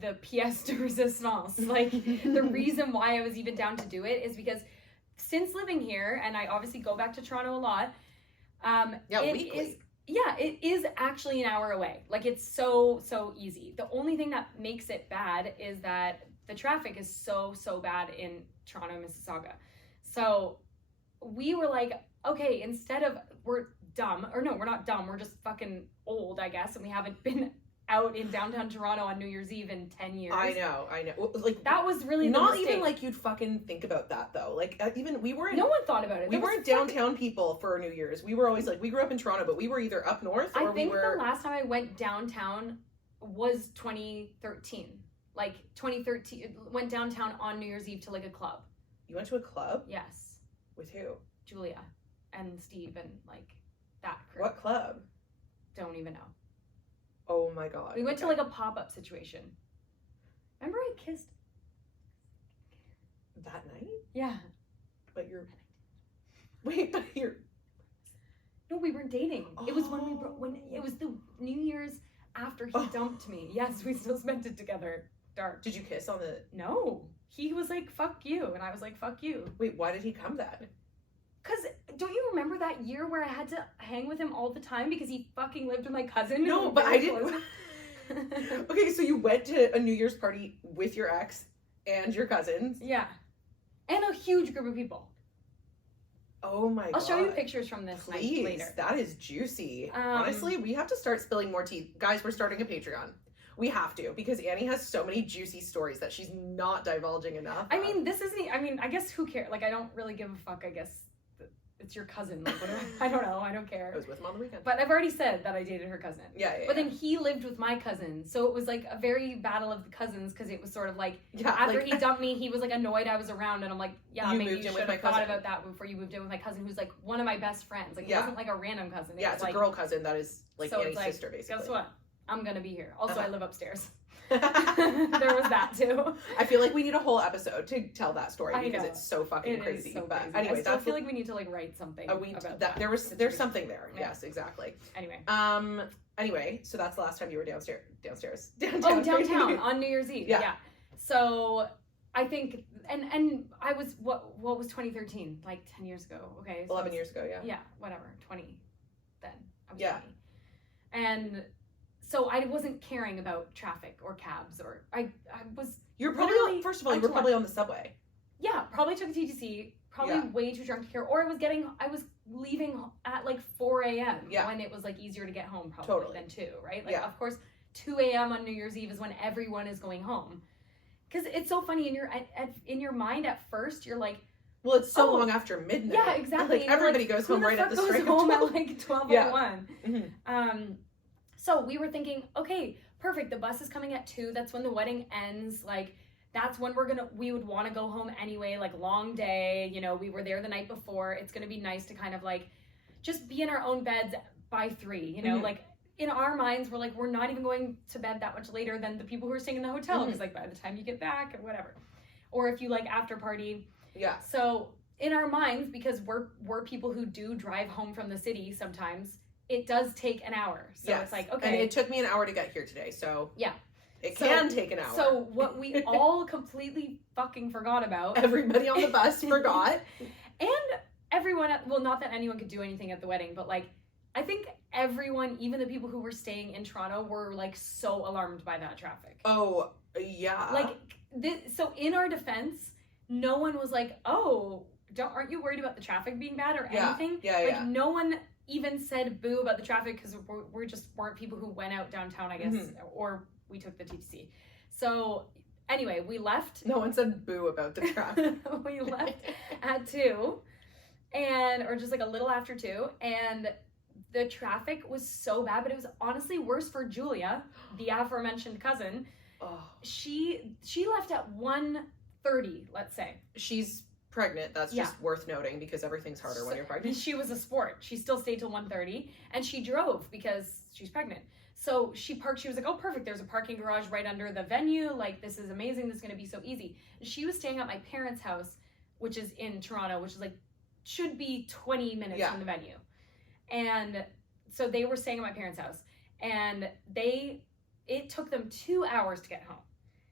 pièce de résistance. Like, the reason why I was even down to do it is because since living here, and I obviously go back to Toronto a lot, weekly. It is actually an hour away. Like, it's so easy. The only thing that makes it bad is that the traffic is so bad in Toronto and Mississauga. So we were like, okay, instead of, we're dumb, or no, we're not dumb, we're just fucking old, I guess, and we haven't been out in downtown Toronto on New Year's Eve in 10 years. I know. Like, that was really not even like you'd fucking think about that, though. Like, even we weren't. No one thought about it. We weren't downtown people for New Year's. We were always like, we grew up in Toronto, but we were either up north or we were. I think the last time I went downtown was 2013. Like 2013, went downtown on New Year's Eve to like a club. You went to a club? Yes. With who? Julia and Steve and like that crew. What club? Don't even know. Oh my god. We went to like a pop-up situation. Remember I kissed that night? Yeah. But wait, but you're No, we weren't dating. It was when it was the New Year's after he dumped me. Yes, we still spent it together. Dark. Did you kiss on the... No. He was like, fuck you. And I was like, fuck you. Wait, why did he come then? Because don't you remember that year where I had to hang with him all the time because he fucking lived with my cousin? No, but I didn't... Okay, so you went to a New Year's party with your ex and your cousins. Yeah. And a huge group of people. Oh my god. I'll show you pictures from this night later. That is juicy. Honestly, we have to start spilling more tea. Guys, we're starting a Patreon. We have to, because Annie has so many juicy stories that she's not divulging enough. I mean, I guess who cares? Like, I don't really give a fuck, I guess. It's your cousin. Like, I don't know. I don't care. I was with him on the weekend. But I've already said that I dated her cousin. Yeah. But then he lived with my cousin. So it was like a very battle of the cousins, because it was sort of like, after he dumped me, he was like annoyed I was around. And I'm like, maybe you should have thought about that before you moved in with my cousin, who's like one of my best friends. Like, it wasn't like a random cousin. It's like, a girl cousin that is like Annie's sister, basically. Guess what? I'm going to be here. Also, I live upstairs. There was that too. I feel like we need a whole episode to tell that story because it's so fucking crazy. So but crazy. anyway, I feel like we need to like write something about that. There's something there. Yeah. Yes, exactly. Anyway. Anyway, so that's the last time you were downstairs. Downtown on New Year's Eve. Yeah. So I think and I was what was 2013? Like 10 years ago. Okay. So 11 years ago. Yeah. Yeah. Whatever. 20. Then I was 20. And so I wasn't caring about traffic or cabs, or I was. You're probably first of all, you were probably on the subway. Yeah, probably took a TTC. Probably way too drunk to care, or I was leaving at like 4 a.m. when it was like easier to get home probably than 2, right? Like of course 2 a.m. on New Year's Eve is when everyone is going home. Because it's so funny in your mind at first, you're like, well, it's so long after midnight. Yeah, exactly. Like, everybody goes home right at the strike of 12. Goes home at like 12:01. Yeah. Mm-hmm. So we were thinking, okay, perfect. The bus is coming at 2. That's when the wedding ends. Like, that's when we would want to go home anyway. Like, long day. You know, we were there the night before. It's going to be nice to kind of like just be in our own beds by 3. You know, like in our minds, we're like, we're not even going to bed that much later than the people who are staying in the hotel. Because like by the time you get back or whatever, or if you like after party. Yeah. So in our minds, because we're people who do drive home from the city sometimes, it does take an hour. So it's like, okay. And it took me an hour to get here today. So yeah, it can take an hour. So what we all completely fucking forgot about. Everybody on the bus forgot. And everyone, well, not that anyone could do anything at the wedding, but like, I think everyone, even the people who were staying in Toronto, were like so alarmed by that traffic. Oh, yeah. Like, so in our defense, no one was like, oh, aren't you worried about the traffic being bad or anything? Yeah, like, no one even said boo about the traffic because we just weren't people who went out downtown, I guess, or we took the TTC. So anyway, we left. No one said boo about the traffic. We left at 2, or just like a little after 2, and the traffic was so bad, but it was honestly worse for Julia, the aforementioned cousin. Oh. She left at 1:30, let's say. She's pregnant. That's just worth noting because everything's harder when you're pregnant. She was a sport. She still stayed till 1:30, and she drove because she's pregnant. So she parked. She was like, oh, perfect. There's a parking garage right under the venue. Like, this is amazing. This is going to be so easy. And she was staying at my parents' house, which is in Toronto, which is like, should be 20 minutes from the venue. And so they were staying at my parents' house, and it took them 2 hours to get home.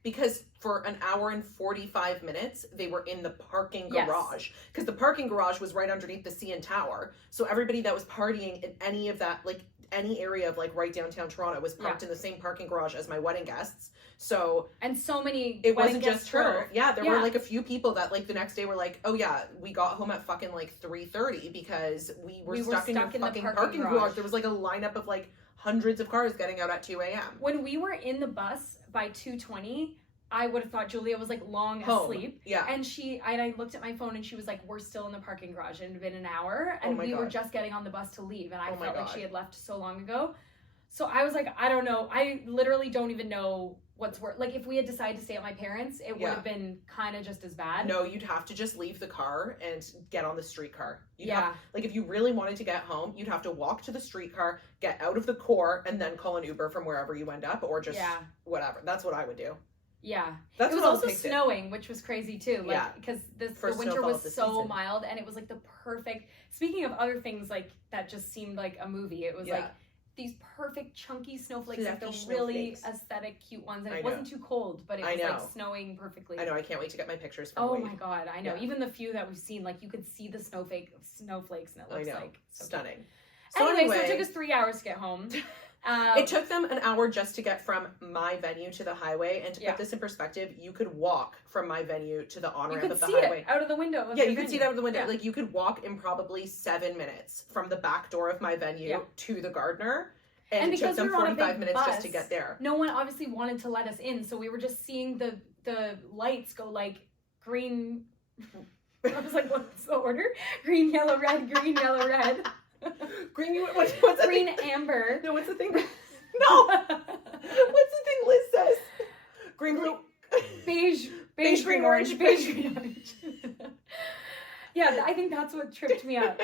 Because for an hour and 45 minutes, they were in the parking garage. Because the parking garage was right underneath the CN Tower. So everybody that was partying in any of that, like, any area of, like, right downtown Toronto was parked in the same parking garage as my wedding guests. So... And so many it wasn't just her. drove. Yeah, there were, like, a few people that, like, the next day were like, oh, yeah, we got home at fucking, like, 3:30 because we were stuck in the fucking parking garage. There was, like, a lineup of, like, hundreds of cars getting out at 2 a.m. When we were in the bus by 2:20, I would have thought Julia was like long asleep. Yeah. And I looked at my phone and she was like, we're still in the parking garage. And it had been an hour and we were just getting on the bus to leave. And I felt like she had left so long ago. So I was like, I don't know. I literally don't even know what's worse. Like, if we had decided to stay at my parents', it would have been kind of just as bad. No, you'd have to just leave the car and get on the streetcar. Like, if you really wanted to get home, you'd have to walk to the streetcar, get out of the core, and then call an Uber from wherever you end up, or just whatever. That's what I would do. Yeah. That's it was also snowing, which was crazy too. Like, because the winter was so mild, and it was like the perfect, speaking of other things like that just seemed like a movie, it was like these perfect chunky snowflakes, like the really aesthetic cute ones, and it wasn't too cold, but it was like snowing perfectly. I know, I can't wait to get my pictures from Wade. My god, I know. Even the few that we've seen, like, you could see the snowflakes, and it looks like so stunning. So anyway, so it took us 3 hours to get home. It took them an hour just to get from my venue to the highway, and to put this in perspective, you could walk from my venue to the on-ramp of the highway. You could see it out of the window. You could see it out of the window. Like, you could walk in probably 7 minutes from the back door of my venue to the Gardener, and it took them 45 minutes just to get there. No one obviously wanted to let us in, so we were just seeing the lights go like green. I was like, what's the order? Green, yellow, red, green, yellow, red. Green, what's the green, thing? amber. No, what's the thing? No! What's the thing Liz says? Green, blue. Beige, green, orange, beige, green, orange. Yeah, I think that's what tripped me up.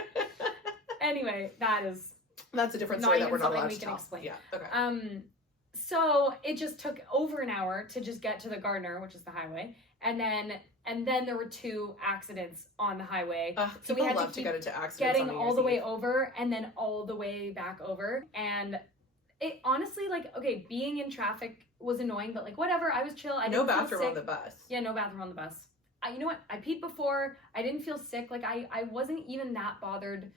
Anyway, that's a different story that we're not allowed to tell. Explain. Yeah, okay. So it just took over an hour to just get to the Gardener, which is the highway, and then there were 2 accidents on the highway. So we had to get into accidents getting all the way over and then all the way back over. And it honestly, like, okay, being in traffic was annoying, but like, whatever, I was chill. I didn't feel bathroom sick. on the bus. Yeah, no bathroom on the bus. You know what? I peed before. I didn't feel sick. Like, I wasn't even that bothered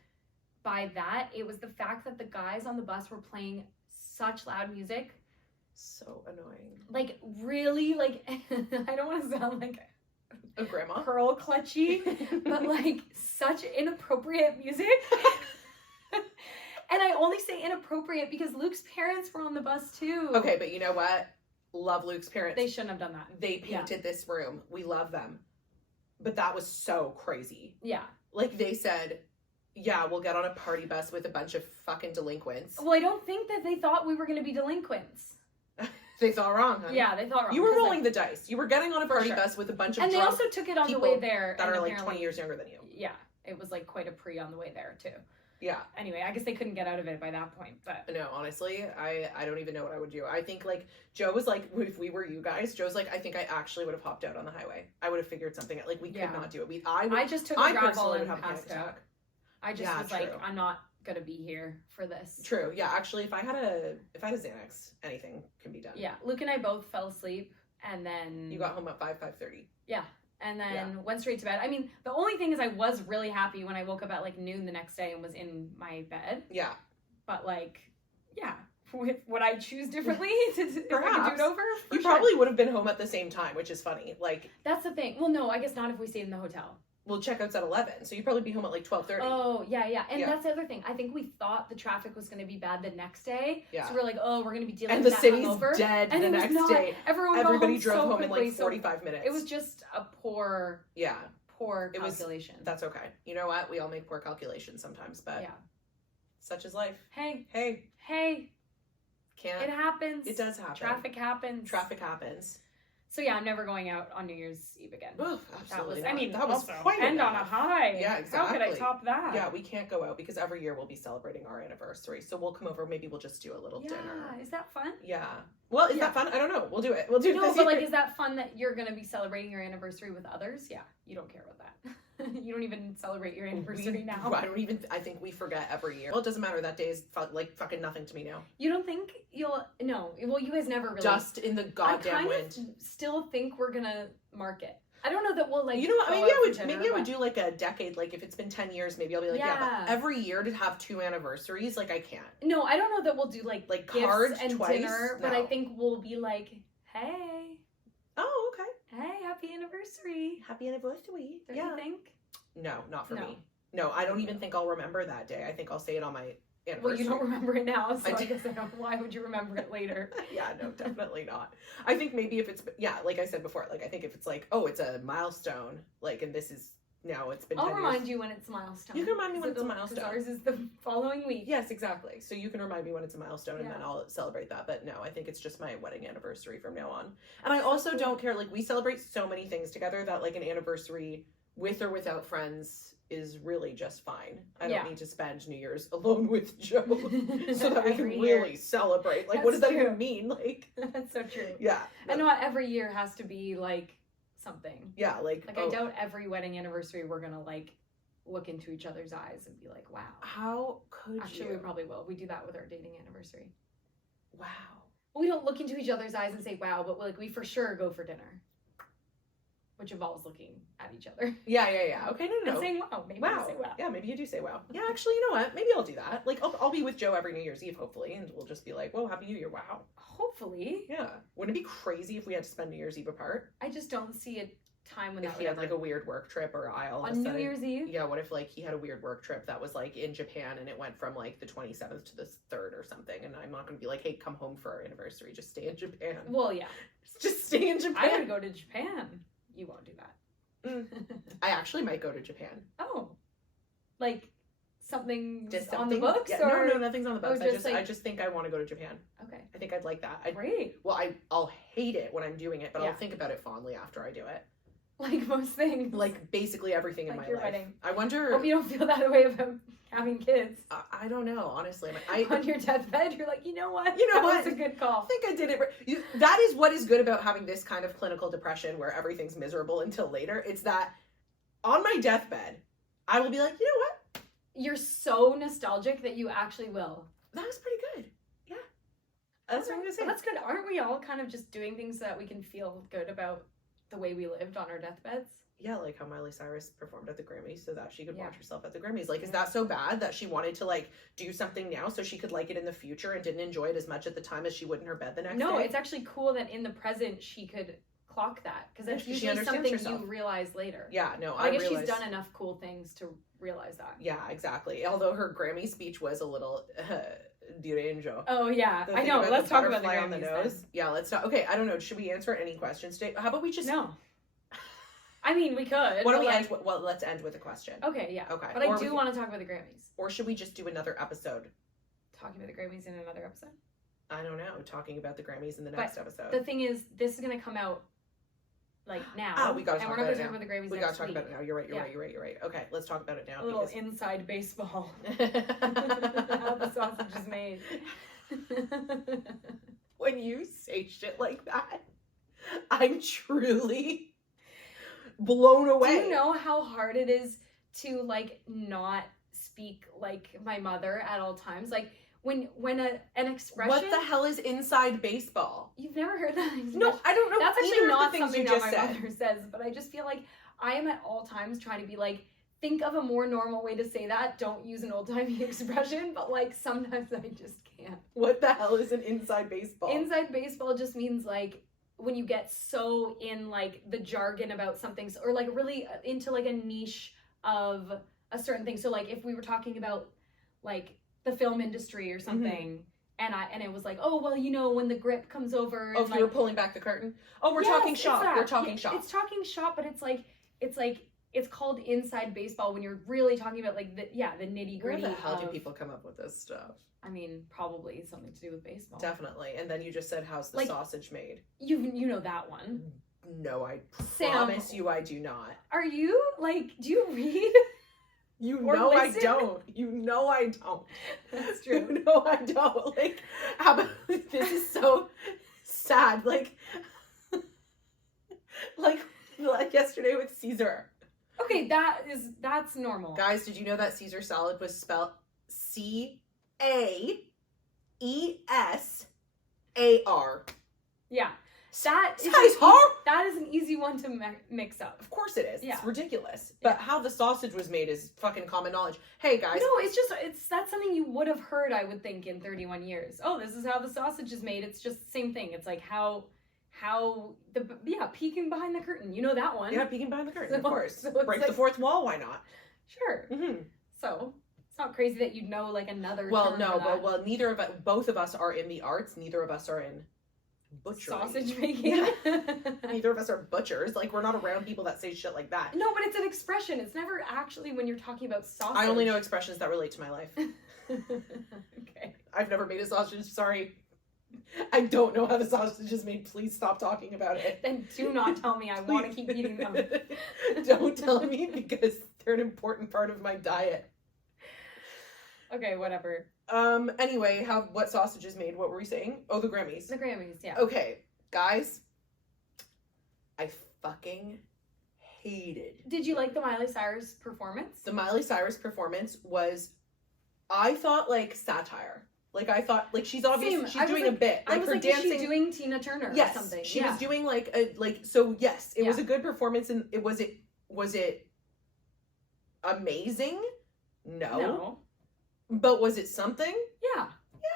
by that. It was the fact that the guys on the bus were playing such loud music. So annoying. Like, really, like, I don't want to sound like a grandma pearl clutchy, but like such inappropriate music. And I only say inappropriate because Luke's parents were on the bus too. Okay, but you know what? Love Luke's parents. They shouldn't have done that. They painted this room. We love them. But that was so crazy. Yeah. Like, they said, yeah, we'll get on a party bus with a bunch of fucking delinquents. Well, I don't think that they thought we were going to be delinquents. They thought wrong, honey. Yeah, they thought wrong. You were rolling the dice. You were getting on a party bus with a bunch of and they also took it on the way there. That are like 20 years younger than you. Yeah. It was like quite a pre on the way there, too. Yeah. Anyway, I guess they couldn't get out of it by that point, but... No, honestly, I don't even know what I would do. I think, like, Joe was like, if we were you guys, Joe's like, I think I actually would have hopped out on the highway. I would have figured something out. Like, we could not do it. I just took a gravel and passed out. I just was like, I'm not gonna be here for this. True. Yeah, actually, if I had a Xanax, anything can be done. Yeah. Luke and I both fell asleep, and then... You got home at 5:30. Yeah. And then went straight to bed. I mean, the only thing is I was really happy when I woke up at like noon the next day and was in my bed. Yeah. But like, yeah. Would I choose differently if I could do it over? You probably would have been home at the same time, which is funny. Like, that's the thing. Well, no, I guess not if we stayed in the hotel. Well, checkout's at 11, so you'd probably be home at like 12:30. Oh, yeah. And that's the other thing. I think we thought the traffic was going to be bad the next day. Yeah. So we're like, oh, we're going to be dealing with that hungover. And the city's dead the next day. Everybody drove home in like 45 minutes. It was just a poor calculation. That's okay. You know what? We all make poor calculations sometimes, but such is life. Hey. Can't. It happens. It does happen. Traffic happens. So yeah, I'm never going out on New Year's Eve again. Oof, absolutely that was, not. I mean, that was quite end on a high. Yeah, exactly. How could I top that? Yeah, we can't go out because every year we'll be celebrating our anniversary. So we'll come over. Maybe we'll just do a little dinner. Yeah, is that fun? Yeah. Well, is that fun? I don't know. We'll do it. We'll do it. No, but like, is that fun that you're gonna be celebrating your anniversary with others? Yeah, you don't care about that. You don't even celebrate your anniversary now. I think we forget every year. Well, it doesn't matter. That day is like fucking nothing to me now. You don't think no. Well, you guys never really. Dust in the goddamn wind. Still think we're gonna mark it. I don't know that we'll like. You know what? Maybe I would do like a decade. Like if it's been 10 years, maybe I'll be like, but every year to have 2 anniversaries, like I can't. No, I don't know that we'll do like cards and twice, dinner, but I think we'll be like, hey. Oh, okay. Hey, happy anniversary. Happy anniversary. Don't you think? No, not for me. No, I don't even think I'll remember that day. I think I'll say it on my anniversary. Well, you don't remember it now, so I guess why would you remember it later? Yeah, no, definitely not. I think maybe if it's, like I said before, like I think if it's like, oh, it's a milestone, like, and this is, now it's been 10 I'll years. remind you when it's a milestone. You can remind me when it's a milestone. Ours is the following week. Yes, exactly. So you can remind me when it's a milestone and then I'll celebrate that. But no, I think it's just my wedding anniversary from now on. And I also don't care, like we celebrate so many things together that like an anniversary with or without friends is really just fine. I don't need to spend New Year's alone with Joe so that we can really celebrate. Like, what does that even mean? Like, that's so true. Yeah. And not every year has to be like something. Yeah, like I doubt every wedding anniversary we're gonna like look into each other's eyes and be like, wow. How could Actually, we probably will. We do that with our dating anniversary. Wow. Well, we don't look into each other's eyes and say wow, but like we for sure go for dinner. Which involves looking at each other. Yeah. Okay, no. And saying wow. Maybe I say wow. Yeah, maybe you do say wow. Yeah, actually, you know what? Maybe I'll do that. Like, I'll be with Joe every New Year's Eve, hopefully, and we'll just be like, whoa, Happy New Year, wow. Hopefully. Yeah. Wouldn't it be crazy if we had to spend New Year's Eve apart? I just don't see a time when if he had like a weird work trip or on New Year's Eve? Yeah, what if like he had a weird work trip that was like in Japan and it went from like the 27th to the 3rd or something, and I'm not going to be like, hey, come home for our anniversary, just stay in Japan. Well, yeah. Just stay in Japan. I'm going to go to Japan. You won't do that. I actually might go to Japan. Oh, like something just on the books? Yeah, or? No, nothing's on the books. I just think I want to go to Japan. Okay. I think I'd like that. Great. Well, I'll hate it when I'm doing it, but I'll think about it fondly after I do it. Like most things. Like basically everything in my life. Wedding. I wonder. Hope you don't feel that way about having kids. I don't know, honestly. On your deathbed, you're like, you know what? That was a good call. I think I did it. That is what is good about having this kind of clinical depression where everything's miserable until later. It's that on my deathbed, I will be like, you know what? You're so nostalgic that you actually will. That was pretty good. Yeah. That's what I'm going to say. Well, that's good. Aren't we all kind of just doing things so that we can feel good about the way we lived on our deathbeds? Yeah, like how Miley Cyrus performed at the Grammys so that she could watch herself at the Grammys. Like, is that so bad that she wanted to, like, do something now so she could like it in the future and didn't enjoy it as much at the time as she would in her bed the next day? No, it's actually cool that in the present she could clock that, because that's usually something you realize later. Yeah, no, I guess she's done enough cool things to realize that. Yeah, exactly. Although her Grammy speech was a little deranged. Oh yeah, The I thing know. about Let's the talk about the butterfly on the Grammys nose. then. Yeah, let's talk. Okay, I don't know. Should we answer any questions today? How about we just No. I mean, we could. Why don't but, we like, end? Well, let's end with a question. Okay, yeah. Okay. But Or I we do can- want to talk about the Grammys. Or should we just do another episode? Talking about the Grammys in another episode. I don't know. Talking about the Grammys in the next episode. The thing is, this is gonna come out like now. Oh, we gotta and talk we're not about gonna it talk now. about the Grammys We next gotta talk week. about it now. You're right. Yeah. You're right. Okay, let's talk about it now. A little because... inside baseball. How the sausage is made. When you say shit like that, I'm truly blown away. Do you know how hard it is to like not speak like my mother at all times? Like when an expression. What the hell is inside baseball? You've never heard that? No, I don't know. That's either actually of not the things something you that just my said. mother says, but I just feel like I am at all times trying to be like, think of a more normal way to say that. Don't use an old-timey expression, but like sometimes I just can't. What the hell is an inside baseball? Inside baseball just means like when you get so in like the jargon about something, or like really into like a niche of a certain thing. So like if we were talking about like the film industry or something, and it was like, oh well, you know, when the grip comes over. Oh, and, if like, you were pulling back the curtain. Oh, we're Yes, talking it's shop. that. We're talking Yeah, shop. It's talking shop, but it's like it's called inside baseball when you're really talking about like the nitty Where gritty. the hell do people come up with this stuff? I mean, probably something to do with baseball. Definitely. And then you just said, how's the Like- sausage made? You know that one. No, I Sam, promise you I do not. Are you like? Do you read? You Or know listen. I don't. You know I don't. That's You know I don't. Like, how about this is so sad. Like yesterday with Caesar. Okay, that's normal. Guys, did you know that Caesar salad was spelled CAESAR? Yeah, that is that is an easy one to mix up. Of course it is. Yeah. It's ridiculous. But how the sausage was made is fucking common knowledge. Hey guys. No, that's something you would have heard, I would think, in 31 years. Oh, this is how the sausage is made. It's just the same thing. It's like peeking behind the curtain. You know that one. Yeah, peeking behind the curtain, of So- course. so it's Break like- the fourth wall, why not? Sure. Mm-hmm. So it's not crazy that you'd know like another. Well, term no, for that. well, neither of us, both of us are in the arts. Neither of us are in butchery. Sausage making. Yeah. Neither of us are butchers. Like, we're not around people that say shit like that. No, but it's an expression. It's never actually when you're talking about sausage. I only know expressions that relate to my life. Okay. I've never made a sausage. Sorry. I don't know how the sausage is made. Please stop talking about it. Then do not tell me. I want to keep eating them. Don't tell me because they're an important part of my diet. Okay, whatever. Anyway, what sausage is made? What were we saying? Oh, the Grammys. The Grammys, yeah. Okay, guys. I fucking hated. Did you like the Miley Cyrus performance? The Miley Cyrus performance was, I thought, like, satire. Like, I thought, like, she's obviously, Same. she's I was doing like- a bit. I Like, was her like, dancing. is she doing Tina Turner or something? She was doing, like, so, yes, it was Yeah. a good performance, and was it amazing? No. But was it something? Yeah.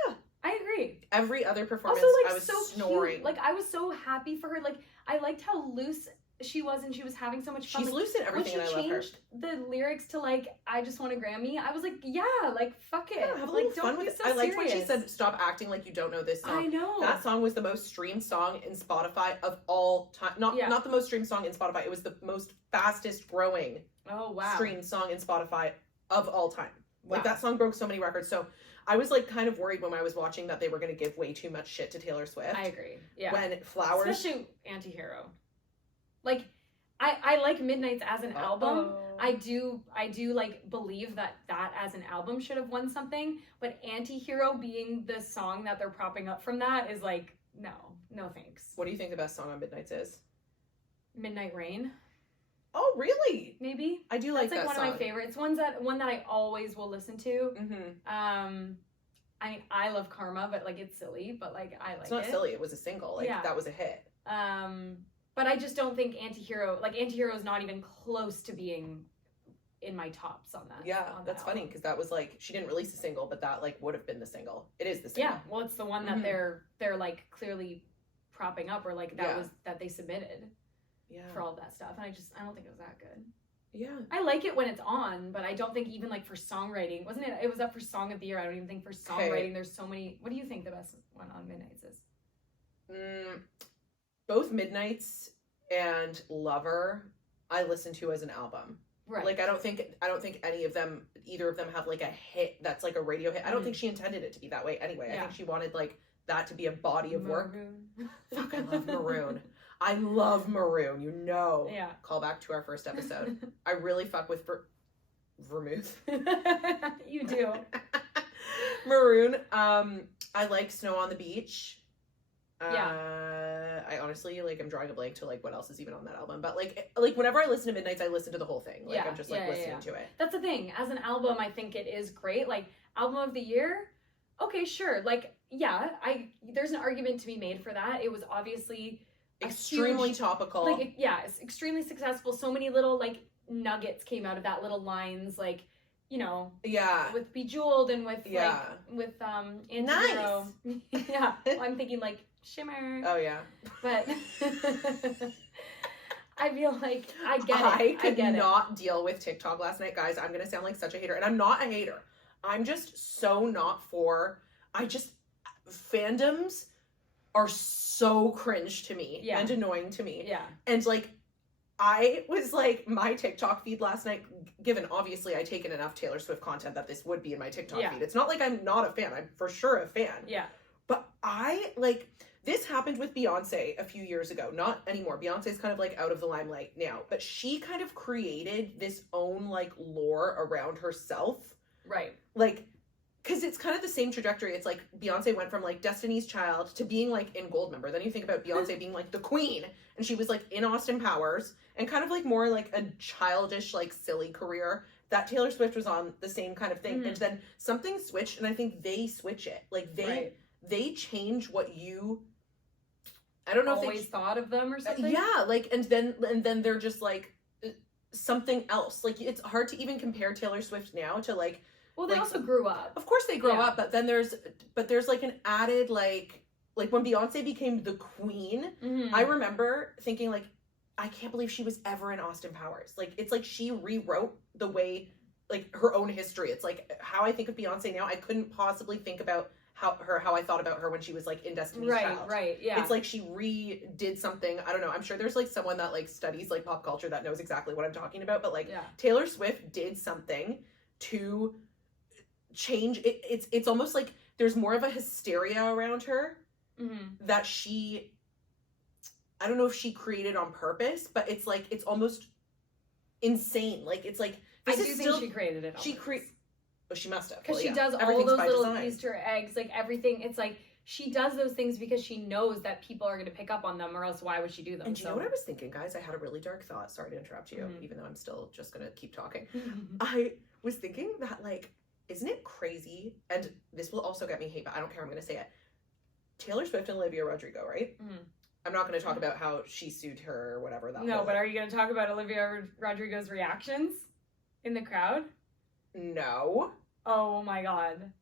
Yeah. I agree. Every other performance, Also, like, I was so snoring. cute. Like, I was so happy for her. Like, I liked how loose she was, and she was having so much fun. She's Like, loose in everything, and I when love she her. changed the lyrics to, like, I just want a Grammy, I was like, yeah, like, fuck it. Yeah, have a like, little don't fun be with it. so I liked when she serious. said, "Stop acting like you don't know this song." I know. That song was the most streamed song in Spotify of all time. Not the most streamed song in Spotify. It was the most fastest growing Oh, wow. streamed song in Spotify of all time. Wow. Like, that song broke so many records. So I was like kind of worried when I was watching that they were going to give way too much shit to Taylor Swift. I agree. Yeah. When Flowers. Especially Antihero. Like, I like Midnights as an album. I do like believe that as an album should have won something, but Antihero being the song that they're propping up from that is like, no thanks. What do you think the best song on Midnights is? Midnight Rain, Oh, really? maybe. I do like That's like that one song. of my favorites. One that I always will listen to. Mm-hmm. I mean, I love Karma, but like it's silly, but like I like it. It's not silly. It was a single. Like, Yeah. that was a hit. But I just don't think Antihero is not even close to being in my tops on that. Yeah, on that that's funny album. because that was like, she didn't release a single, but that like would have been the single. It is the single. Yeah, well, it's the one that Mhm. they're like clearly propping up, or like that Yeah. was that they submitted Yeah. for all that stuff, and I don't think it was that good. Yeah. I like it when it's on, but I don't think even like for songwriting, wasn't it? It was up for Song of the Year. I don't even think for songwriting there's so many. What do you think the best one on Midnights is? Both Midnights and Lover, I listen to as an album. Right. Like I don't think either of them have like a hit that's like a radio hit. I don't think she intended it to be that way anyway. I think she wanted like that to be a body of work. Fuck, I love Maroon. I love Maroon, you know. Yeah. Call back to our first episode. I really fuck with Vermouth. You do. Maroon. I like Snow on the Beach. I honestly like I'm drawing a blank to like what else is even on that album. But like whenever I listen to Midnights, I listen to the whole thing. Like I'm just like listening to it. That's the thing. As an album, I think it is great. Like album of the year, okay, sure. Like there's an argument to be made for that. It was obviously extremely topical. Like it's extremely successful. So many little like nuggets came out of that, little lines like, you know, with Bejeweled and with Anti-Hero. Nice. Yeah. Well, I'm thinking like Shimmer. Oh yeah. But I feel like I get it. I could not deal with TikTok last night, guys. I'm gonna sound like such a hater, and I'm not a hater. I'm just so not for. Fandoms are so cringe to me and annoying to me. Yeah. And like I was like my TikTok feed last night, given obviously I taken enough Taylor Swift content that this would be in my TikTok feed. It's not like I'm not a fan. I'm for sure a fan. Yeah. But this happened with Beyonce a few years ago. Not anymore. Beyonce's kind of like out of the limelight now. But she kind of created this own like lore around herself. Right. Like, because it's kind of the same trajectory. It's like Beyonce went from like Destiny's Child to being like in Goldmember. Then you think about Beyonce being like the queen, and she was like in Austin Powers, and kind of like more like a childish, like silly career. That Taylor Swift was on the same kind of thing. Mm-hmm. And then something switched, and I think they switch it. Like they change what you. I don't know always if they thought of them or something. Yeah, like and then they're just like something else. Like it's hard to even compare Taylor Swift now to like. Well, they also grew up. Of course they grow up, but then there's like an added like when Beyonce became the queen, I remember thinking like, I can't believe she was ever in Austin Powers. Like it's like she rewrote the way like her own history. It's like how I think of Beyonce now, I couldn't possibly think about how I thought about her when she was like in Destiny's Child. Right, yeah. It's like she redid something. I don't know. I'm sure there's like someone that like studies like pop culture that knows exactly what I'm talking about. But like Taylor Swift did something to change it. It's almost like there's more of a hysteria around her that she, I don't know if she created on purpose, but it's like it's almost insane. Like it's like I do think she created it. She must have, because she does all those little Easter eggs, like everything. It's like she does those things because she knows that people are going to pick up on them, or else why would she do them? And you know what I was thinking, guys? I had a really dark thought. Sorry to interrupt you, even though I'm still just going to keep talking. I was thinking that like, isn't it crazy? And this will also get me hate, but I don't care. I'm going to say it. Taylor Swift and Olivia Rodrigo, right? I'm not going to talk about how she sued her or whatever. But are you going to talk about Olivia Rodrigo's reactions in the crowd? No. Oh my God.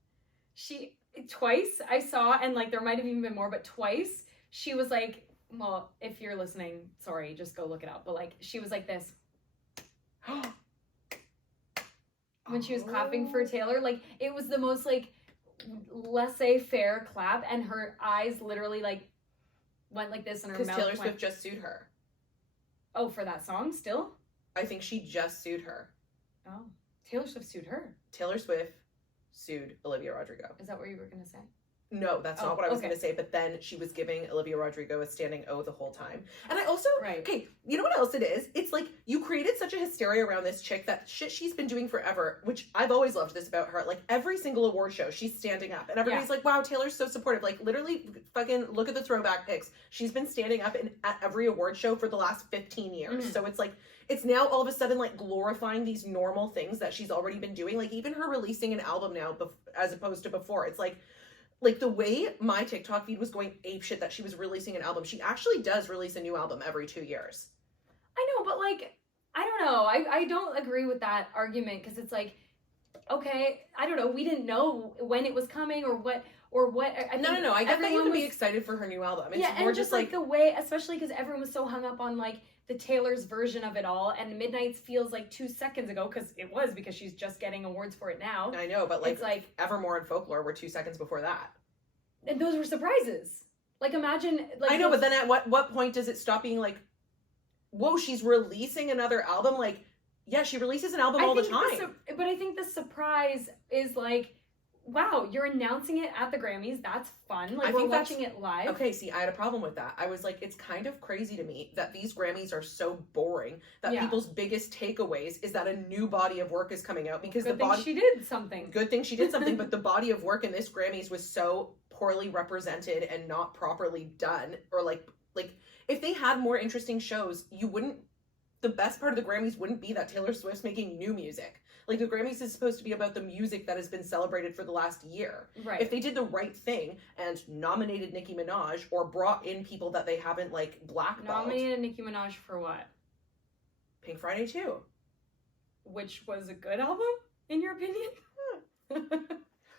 She, twice I saw, and like there might have even been more, but twice she was like, well, if you're listening, sorry, just go look it up. But like, she was like this. When she was clapping for Taylor, like it was the most like laissez-faire clap, and her eyes literally like went like this, and her mouth Taylor Swift just sued her. Oh, for that song still? I think she just sued her. Oh, Taylor Swift sued her. Taylor Swift sued Olivia Rodrigo. Is that what you were gonna say? No, that's not what I was going to say. But then she was giving Olivia Rodrigo a standing O the whole time. And I also, okay, you know what else it is? It's like you created such a hysteria around this chick that shit she's been doing forever, which I've always loved this about her. Like every single award show, she's standing up. And everybody's like, wow, Taylor's so supportive. Like literally fucking look at the throwback pics. She's been standing up at every award show for the last 15 years. So it's like, it's now all of a sudden like glorifying these normal things that she's already been doing. Like even her releasing an album now as opposed to before. It's like the way my TikTok feed was going apeshit that she was releasing an album. She actually does release a new album every 2 years. I know, but like, I don't know. I don't agree with that argument, because it's like, okay, I don't know. We didn't know when it was coming or what. No. I get that you would be excited for her new album. It's more and just like the way, especially because everyone was so hung up on like the Taylor's version of it all, and Midnight's feels like 2 seconds ago, because she's just getting awards for it now. I know, but like, it's like Evermore and Folklore were 2 seconds before that. And those were surprises. Like, imagine, like, I know, but then at what point does it stop being like, whoa, she's releasing another album? Like, yeah, she releases an album all the time. But I think the surprise is like, wow, you're announcing it at the Grammys. That's fun. Like, we're watching it live. Okay, see, I had a problem with that. I was like, it's kind of crazy to me that these Grammys are so boring that people's biggest takeaways is that a new body of work is coming out because Good thing she did something. Good thing she did something, but the body of work in this Grammys was so poorly represented and not properly done. Or like if they had more interesting shows, the best part of the Grammys wouldn't be that Taylor Swift's making new music. Like, the Grammys is supposed to be about the music that has been celebrated for the last year. Right. If they did the right thing and nominated Nicki Minaj or brought in people that they haven't, like, blackballed. Nominated Nicki Minaj for what? Pink Friday 2. Which was a good album, in your opinion?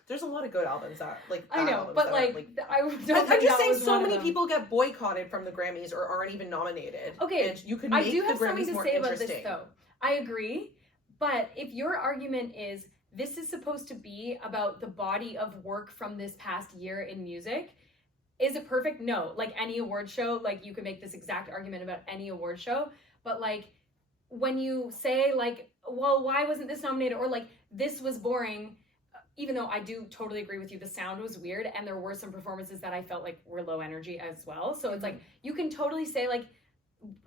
There's a lot of good albums that, like, I know, but I'm just saying so many people get boycotted from the Grammys or aren't even nominated. Okay, and you can make the Grammys more interesting. I do have something to say about this, though. I agree, but if your argument is this is supposed to be about the body of work from this past year in music, is it perfect? No. Like, any award show, like, you can make this exact argument about any award show, but, like, when you say, like, well, why wasn't this nominated? Or, like, this was boring. Even though I do totally agree with you, the sound was weird and there were some performances that I felt like were low energy as well. So it's like, you can totally say like,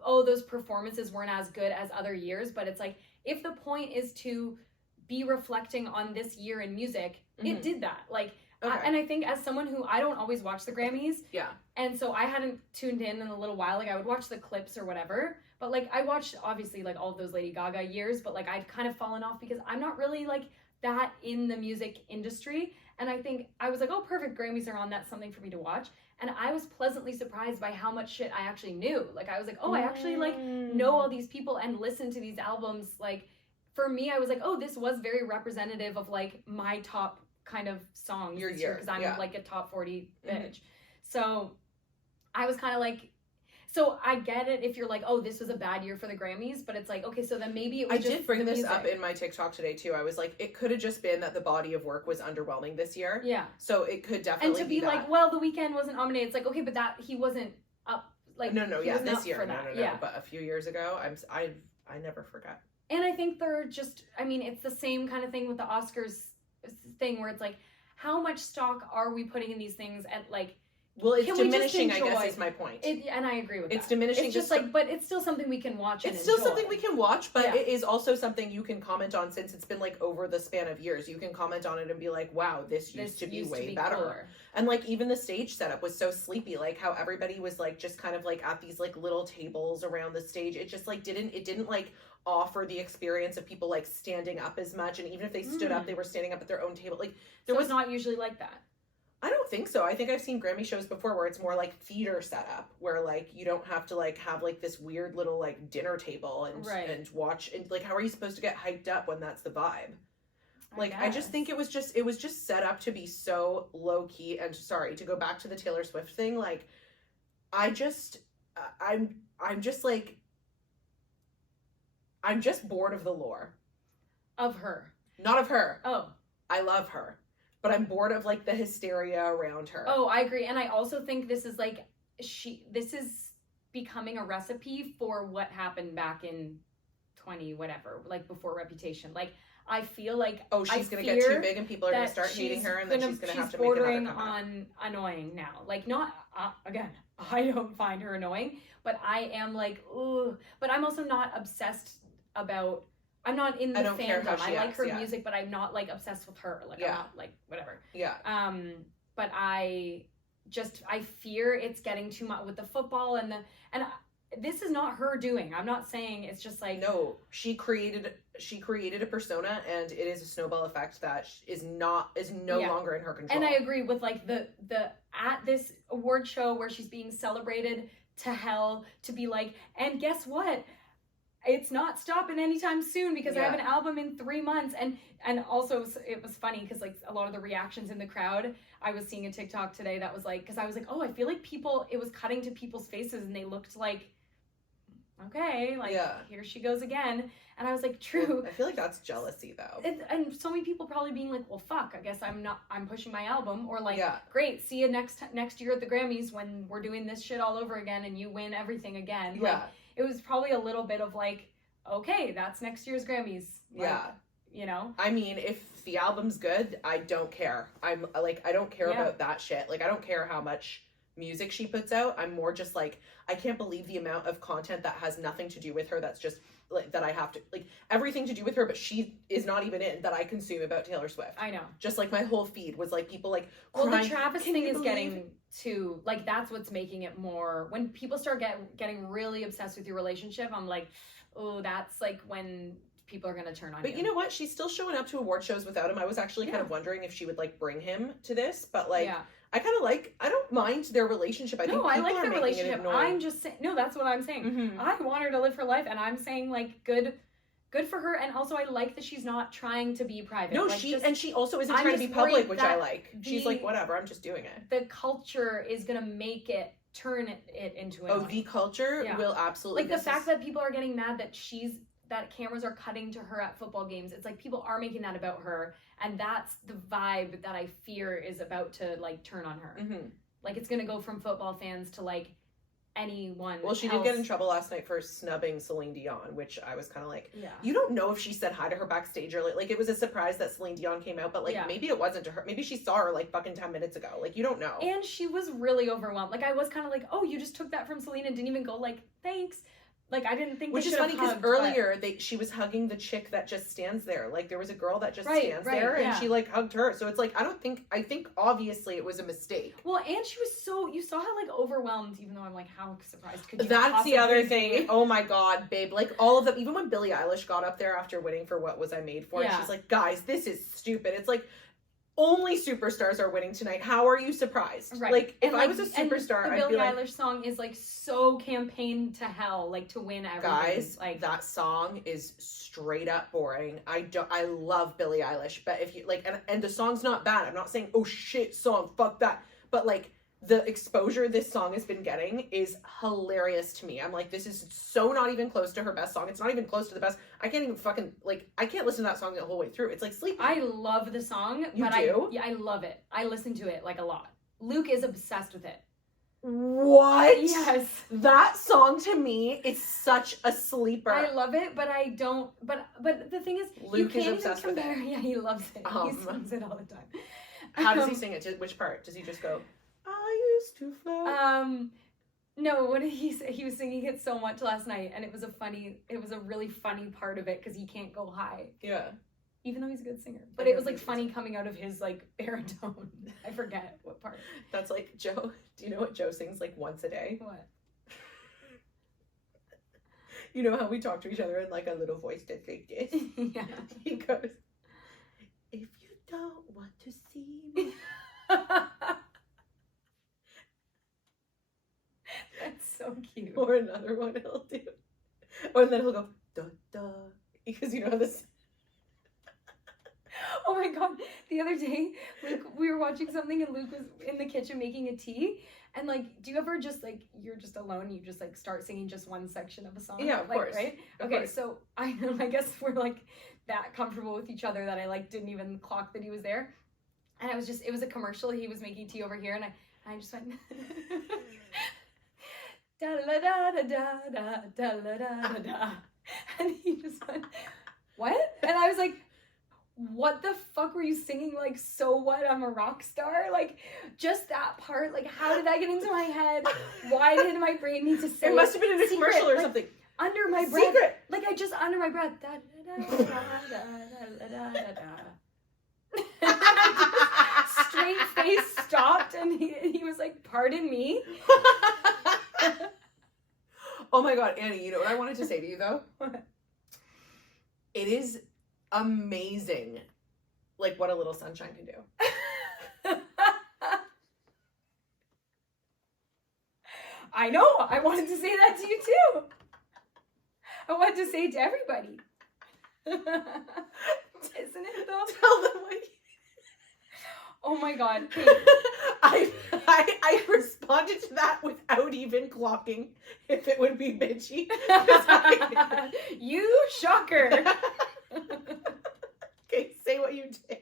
oh, those performances weren't as good as other years. But it's like, if the point is to be reflecting on this year in music, it did that. Like, and I think as someone who, I don't always watch the Grammys. Yeah. And so I hadn't tuned in a little while. Like, I would watch the clips or whatever. But like, I watched obviously like all of those Lady Gaga years, but like I'd kind of fallen off because I'm not really like that in the music industry. And I think I was like, oh, perfect, Grammys are on, that's something for me to watch. And I was pleasantly surprised by how much shit I actually knew. Like, I was like, oh, I actually like know all these people and listen to these albums. Like, for me, I was like, oh, this was very representative of like my top kind of songs this year, because I'm like a top 40 bitch. So I was kind of like, so I get it if you're like, oh, this was a bad year for the Grammys, but it's like, okay, so then maybe it was I did bring this up in my TikTok today too. I was like, it could have just been that the body of work was underwhelming this year. Yeah. So it could definitely and to be like, well, The Weeknd wasn't nominated. It's like, okay, but that he wasn't up. Like, no, this year, no. Yeah. But a few years ago, I never forget. And I think they're just, I mean, it's the same kind of thing with the Oscars thing where it's like, how much stock are we putting in these things and like. Well, it's diminishing, I guess, is my point. And I agree with that. It's diminishing. It's just like, but it's still something we can watch and It's still enjoy. something we can watch, but it is also something you can comment on since it's been, like, over the span of years. You can comment on it and be like, wow, this used to be way better. Cooler. And, like, even the stage setup was so sleepy. Like, how everybody was, like, just kind of, like, at these, like, little tables around the stage. It just, like, didn't like, offer the experience of people, like, standing up as much. And even if they stood up, they were standing up at their own table. Like, there was not usually like that. I don't think so. I think I've seen Grammy shows before where it's more like theater setup, where like you don't have to like have like this weird little like dinner table and watch, and like how are you supposed to get hyped up when that's the vibe? Like I just think it was just set up to be so low key. And sorry, to go back to the Taylor Swift thing, like I'm just bored of the lore. Of her. Not of her. Oh. I love her. But I'm bored of like the hysteria around her. Oh, I agree. And I also think this is like this is becoming a recipe for what happened back in 20 whatever, like before Reputation. Like I feel like she's gonna get too big and people are gonna start hating her, and then she's gonna have to make another comeback. She's bordering on annoying now. Like not again, I don't find her annoying, but I am like, ooh. But I'm also not obsessed about. I'm not in the fandom. I like her music, but I'm not like obsessed with her. Like I'm not like whatever. Yeah. But I fear it's getting too much with the football and this is not her doing. I'm not saying it's just like no. She created a persona, and it is a snowball effect that is no longer in her control. And I agree with like the at this award show where she's being celebrated to hell to be like, and guess what? It's not stopping anytime soon because I have an album in 3 months. And also it was funny because like a lot of the reactions in the crowd, I was seeing a TikTok today that was like, because I was like, oh, I feel like it was cutting to people's faces and they looked like, okay, like, Yeah. here she goes again. And I was like, true. I feel like that's jealousy, though. And so many people probably being like, well, fuck, I guess I'm pushing my album. Or like, Yeah. great, see you next year at the Grammys when we're doing this shit all over again and you win everything again. Yeah. Like, it was probably a little bit of like, okay, that's next year's Grammys. Like, Yeah. You know? I mean, if the album's good, I don't care. I'm like, I don't care about that shit. Like, I don't care how much music she puts out. I'm more just like, I can't believe the amount of content that has nothing to do with her, that's just like that I have to, like, everything to do with her, but she is not even in, that I consume about Taylor Swift. I know. Just like my whole feed was like people like well, crying. the Travis thing is getting to, like, that's what's making it more, when people start getting really obsessed with your relationship, I'm like, oh, that's like when people are gonna turn on you. But you know what, she's still showing up to award shows without him. I was actually kind of wondering if she would like bring him to this, but like I kind of like, I don't mind their relationship. I think I like their relationship. I'm just saying, no, that's what I'm saying. Mm-hmm. I want her to live her life, and I'm saying like good for her. And also, I like that she's not trying to be private. No, like, she also isn't trying to be public, which I like. She's like, whatever, I'm just doing it. The culture is gonna make it turn it into annoying. The culture will absolutely. Like the fact that people are getting mad that cameras are cutting to her at football games. It's like people are making that about her, and that's the vibe that I fear is about to like turn on her. Mm-hmm. Like it's gonna go from football fans to like anyone. Well, she did get in trouble last night for snubbing Celine Dion, which I was kind of like, you don't know if she said hi to her backstage or like it was a surprise that Celine Dion came out, but like maybe it wasn't to her. Maybe she saw her like fucking 10 minutes ago. Like you don't know. And she was really overwhelmed. Like I was kind of like, oh, you just took that from Celine and didn't even go like thanks. Like I didn't think. Which is funny because earlier she was hugging the chick that just stands there. Like there was a girl that just stands there, and she like hugged her. So it's like I think obviously it was a mistake. Well, and she was you saw how like overwhelmed. Even though I'm like, how surprised could you? That's the other thing. Oh my god, babe! Like all of them. Even when Billie Eilish got up there after winning for What Was I Made For, and she's like, guys, this is stupid. It's like. Only superstars are winning tonight. How are you surprised? Right. Like, if I was a superstar, the Billie Eilish song is like so campaign to hell, like to win everything. Guys, like that song is straight up boring. I love Billie Eilish, but if you like, and the song's not bad. I'm not saying, oh shit, song, fuck that. But like, the exposure this song has been getting is hilarious to me. I'm like, this is so not even close to her best song. It's not even close to the best. I can't even fucking, like, I can't listen to that song the whole way through. It's like sleeping. I love the song. You do? I love it. I listen to it, like, a lot. Luke is obsessed with it. What? Yes. That song to me is such a sleeper. I love it, but I don't, but the thing is, Luke is obsessed with it. Yeah, he loves it. He sings it all the time. How does he sing it? Which part? Does he just go, I used to fly? No, what did he say? He was singing it so much last night, and it was a really funny part of it, because he can't go high. Yeah. Even though he's a good singer. But it was, like, funny coming out of his, like, baritone. I forget what part. That's like Joe. Do you know what Joe sings, like, once a day? What? You know how we talk to each other in, like, a little voice that's like this? Yeah. He goes, if you don't want to see me. That's so cute. Or another one he'll do. Or then he'll go, da da. Because you know this. Oh my god, the other day, Luke, we were watching something and Luke was in the kitchen making a tea, and like, do you ever just like, you're just alone, you just like start singing just one section of a song? Yeah, of like, course. Right? Of okay, course. so I guess we're like that comfortable with each other that I like didn't even clock that he was there, and it was a commercial, he was making tea over here, and I just went da la da da da da da da da, and he just went, what? And I was like, what the fuck were you singing? Like, so what? I'm a rock star? Like, just that part. Like, how did that get into my head? Why did my brain need to say it? It must have been in a commercial or something. Under my breath. Secret. Like, I just under my breath. Da da da da da da da da. Straight face stopped, and he was like, "Pardon me." Oh my god, Annie! You know what I wanted to say to you though? What? It is amazing, like what a little sunshine can do. I know. I wanted to say that to you too. I wanted to say it to everybody. Isn't it though? Tell them what. Oh my god. I I responded to that without even clocking if it would be bitchy. You shocker. Okay, say what you did.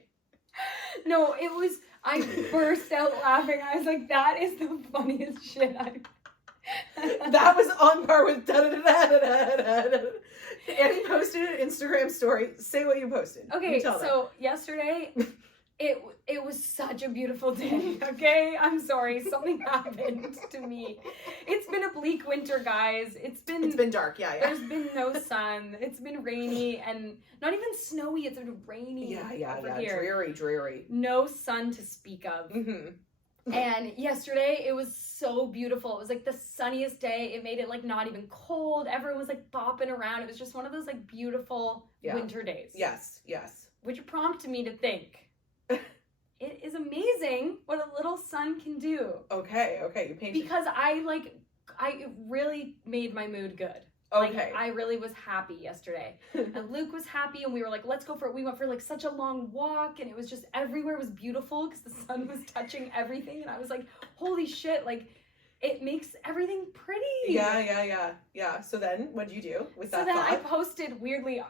No, it was, I burst out laughing. I was like, that is the funniest shit I've... That was on par with da-da-da-da-da-da-da. Annie posted an Instagram story. Say what you posted. Okay, so yesterday, it was such a beautiful day, okay? I'm sorry, something happened to me. It's been a bleak winter, guys. It's been dark, yeah. There's been no sun. It's been rainy and not even snowy. It's been rainy over here. Dreary. No sun to speak of. Mm-hmm. And yesterday, it was so beautiful. It was like the sunniest day. It made it like not even cold. Everyone was like bopping around. It was just one of those like beautiful winter days. Yes. Which prompted me to think, it is amazing what a little sun can do. Okay, you painted. Because it really made my mood good. Okay. Like, I really was happy yesterday. And Luke was happy, and we were like, let's go for it. We went for like such a long walk, and it was just everywhere was beautiful because the sun was touching everything. And I was like, holy shit, like it makes everything pretty. Yeah. So then what did you do with that thought? I posted weirdly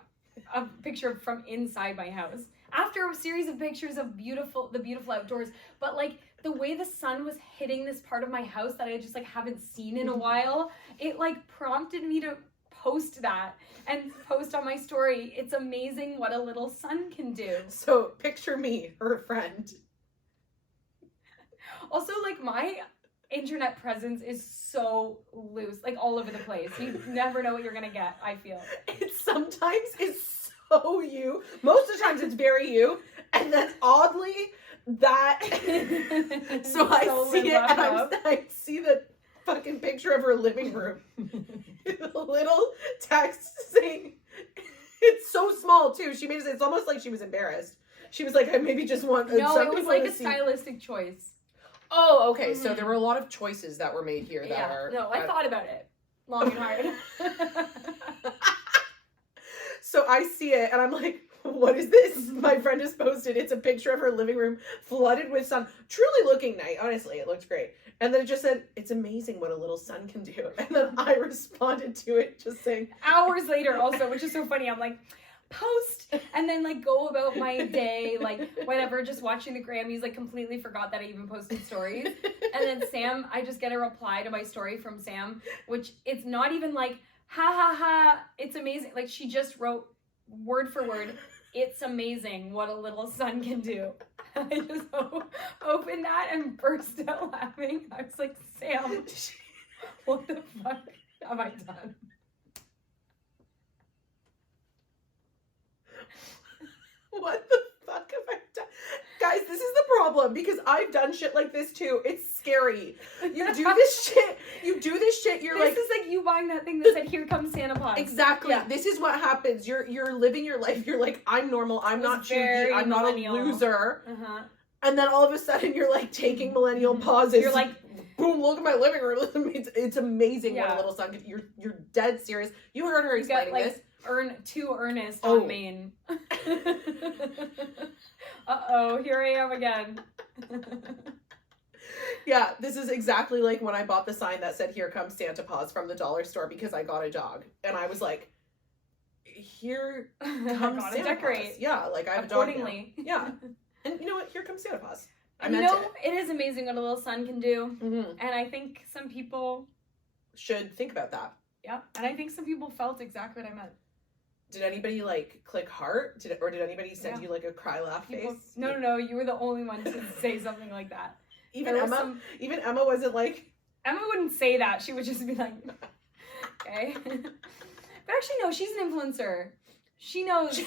a picture from inside my house after a series of pictures of the beautiful outdoors. But like the way the sun was hitting this part of my house that I just like haven't seen in a while, it like prompted me to post that and post on my story. It's amazing what a little sun can do. So picture me, her friend. Also, like my internet presence is so loose, like all over the place. You never know what you're gonna get, I feel. Sometimes it's so you. Most of the times it's very you. And then oddly, that so I see it and I see the fucking picture of her living room. A little text saying, it's so small too. She made it, it's almost like she was embarrassed. She was like, I maybe just want. No, it was like a stylistic choice. Oh, okay. So there were a lot of choices that were made here that are. No, I thought about it long and hard. So I see it and I'm like, what is this? My friend has posted. It's a picture of her living room flooded with sun. Truly looking nice. Honestly, it looked great. And then it just said, it's amazing what a little sun can do. And then I responded to it just saying. Hours later also, which is so funny. I'm like, post and then like go about my day, like whatever, just watching the Grammys, like completely forgot that I even posted stories. And then Sam, I just get a reply to my story from Sam, which it's not even like, ha ha ha, it's amazing. Like she just wrote word for word, it's amazing what a little sun can do. I just opened that and burst out laughing. I was like, Sam, what the fuck have I done? What the fuck have I done? Guys, this is the problem because I've done shit like this too. It's scary. You do this shit. You're this is like you buying that thing that said, here comes Santa Claus. Exactly. Yeah. This is what happens. You're living your life. You're like, I'm normal. I'm not cheeky. I'm not a loser. Uh-huh. And then all of a sudden you're like taking millennial pauses. You're like, boom, look at my living room. It's amazing what a little sun can. You're dead serious. You heard her explaining this. Too earnest on Maine. Uh-oh, here I am again. Yeah, this is exactly like when I bought the sign that said, here comes Santa Paws from the dollar store because I got a dog. And I was like, here comes Santa Paws. Yeah, like I have a dog now. Yeah. And you know what? Here comes Santa Paws. It is amazing what a little sun can do. Mm-hmm. And I think some people should think about that. Yeah. And I think some people felt exactly what I meant. Did anybody like click heart? Or did anybody send you like a cry laugh face? No. You were the only one to say something like that. Even Emma wasn't like. Emma wouldn't say that. She would just be like, okay. But actually, no, she's an influencer. She knows.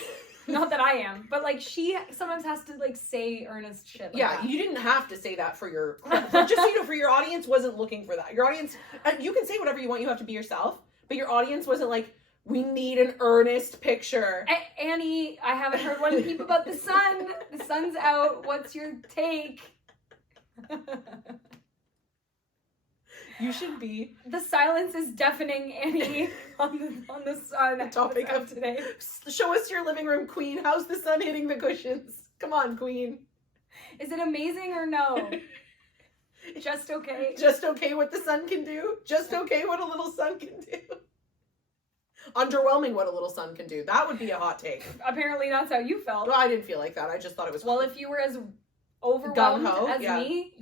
Not that I am, but like she sometimes has to like say earnest shit. Like that. You didn't have to say that for your, just for your audience wasn't looking for that. Your audience, you can say whatever you want. You have to be yourself, but your audience wasn't like, we need an earnest picture. Annie, I haven't heard one peep about the sun. The sun's out. What's your take? You should be. The silence is deafening, Annie, on the sun. Topic of today. Show us your living room, Queen. How's the sun hitting the cushions? Come on, Queen. Is it amazing or no? Just okay. Just okay what the sun can do. Just okay what a little sun can do. Underwhelming what a little sun can do. That would be a hot take. Apparently that's how you felt. Well, I didn't feel like that. I just thought it was Well, if you were as overwhelmed gung-ho, as yeah. me,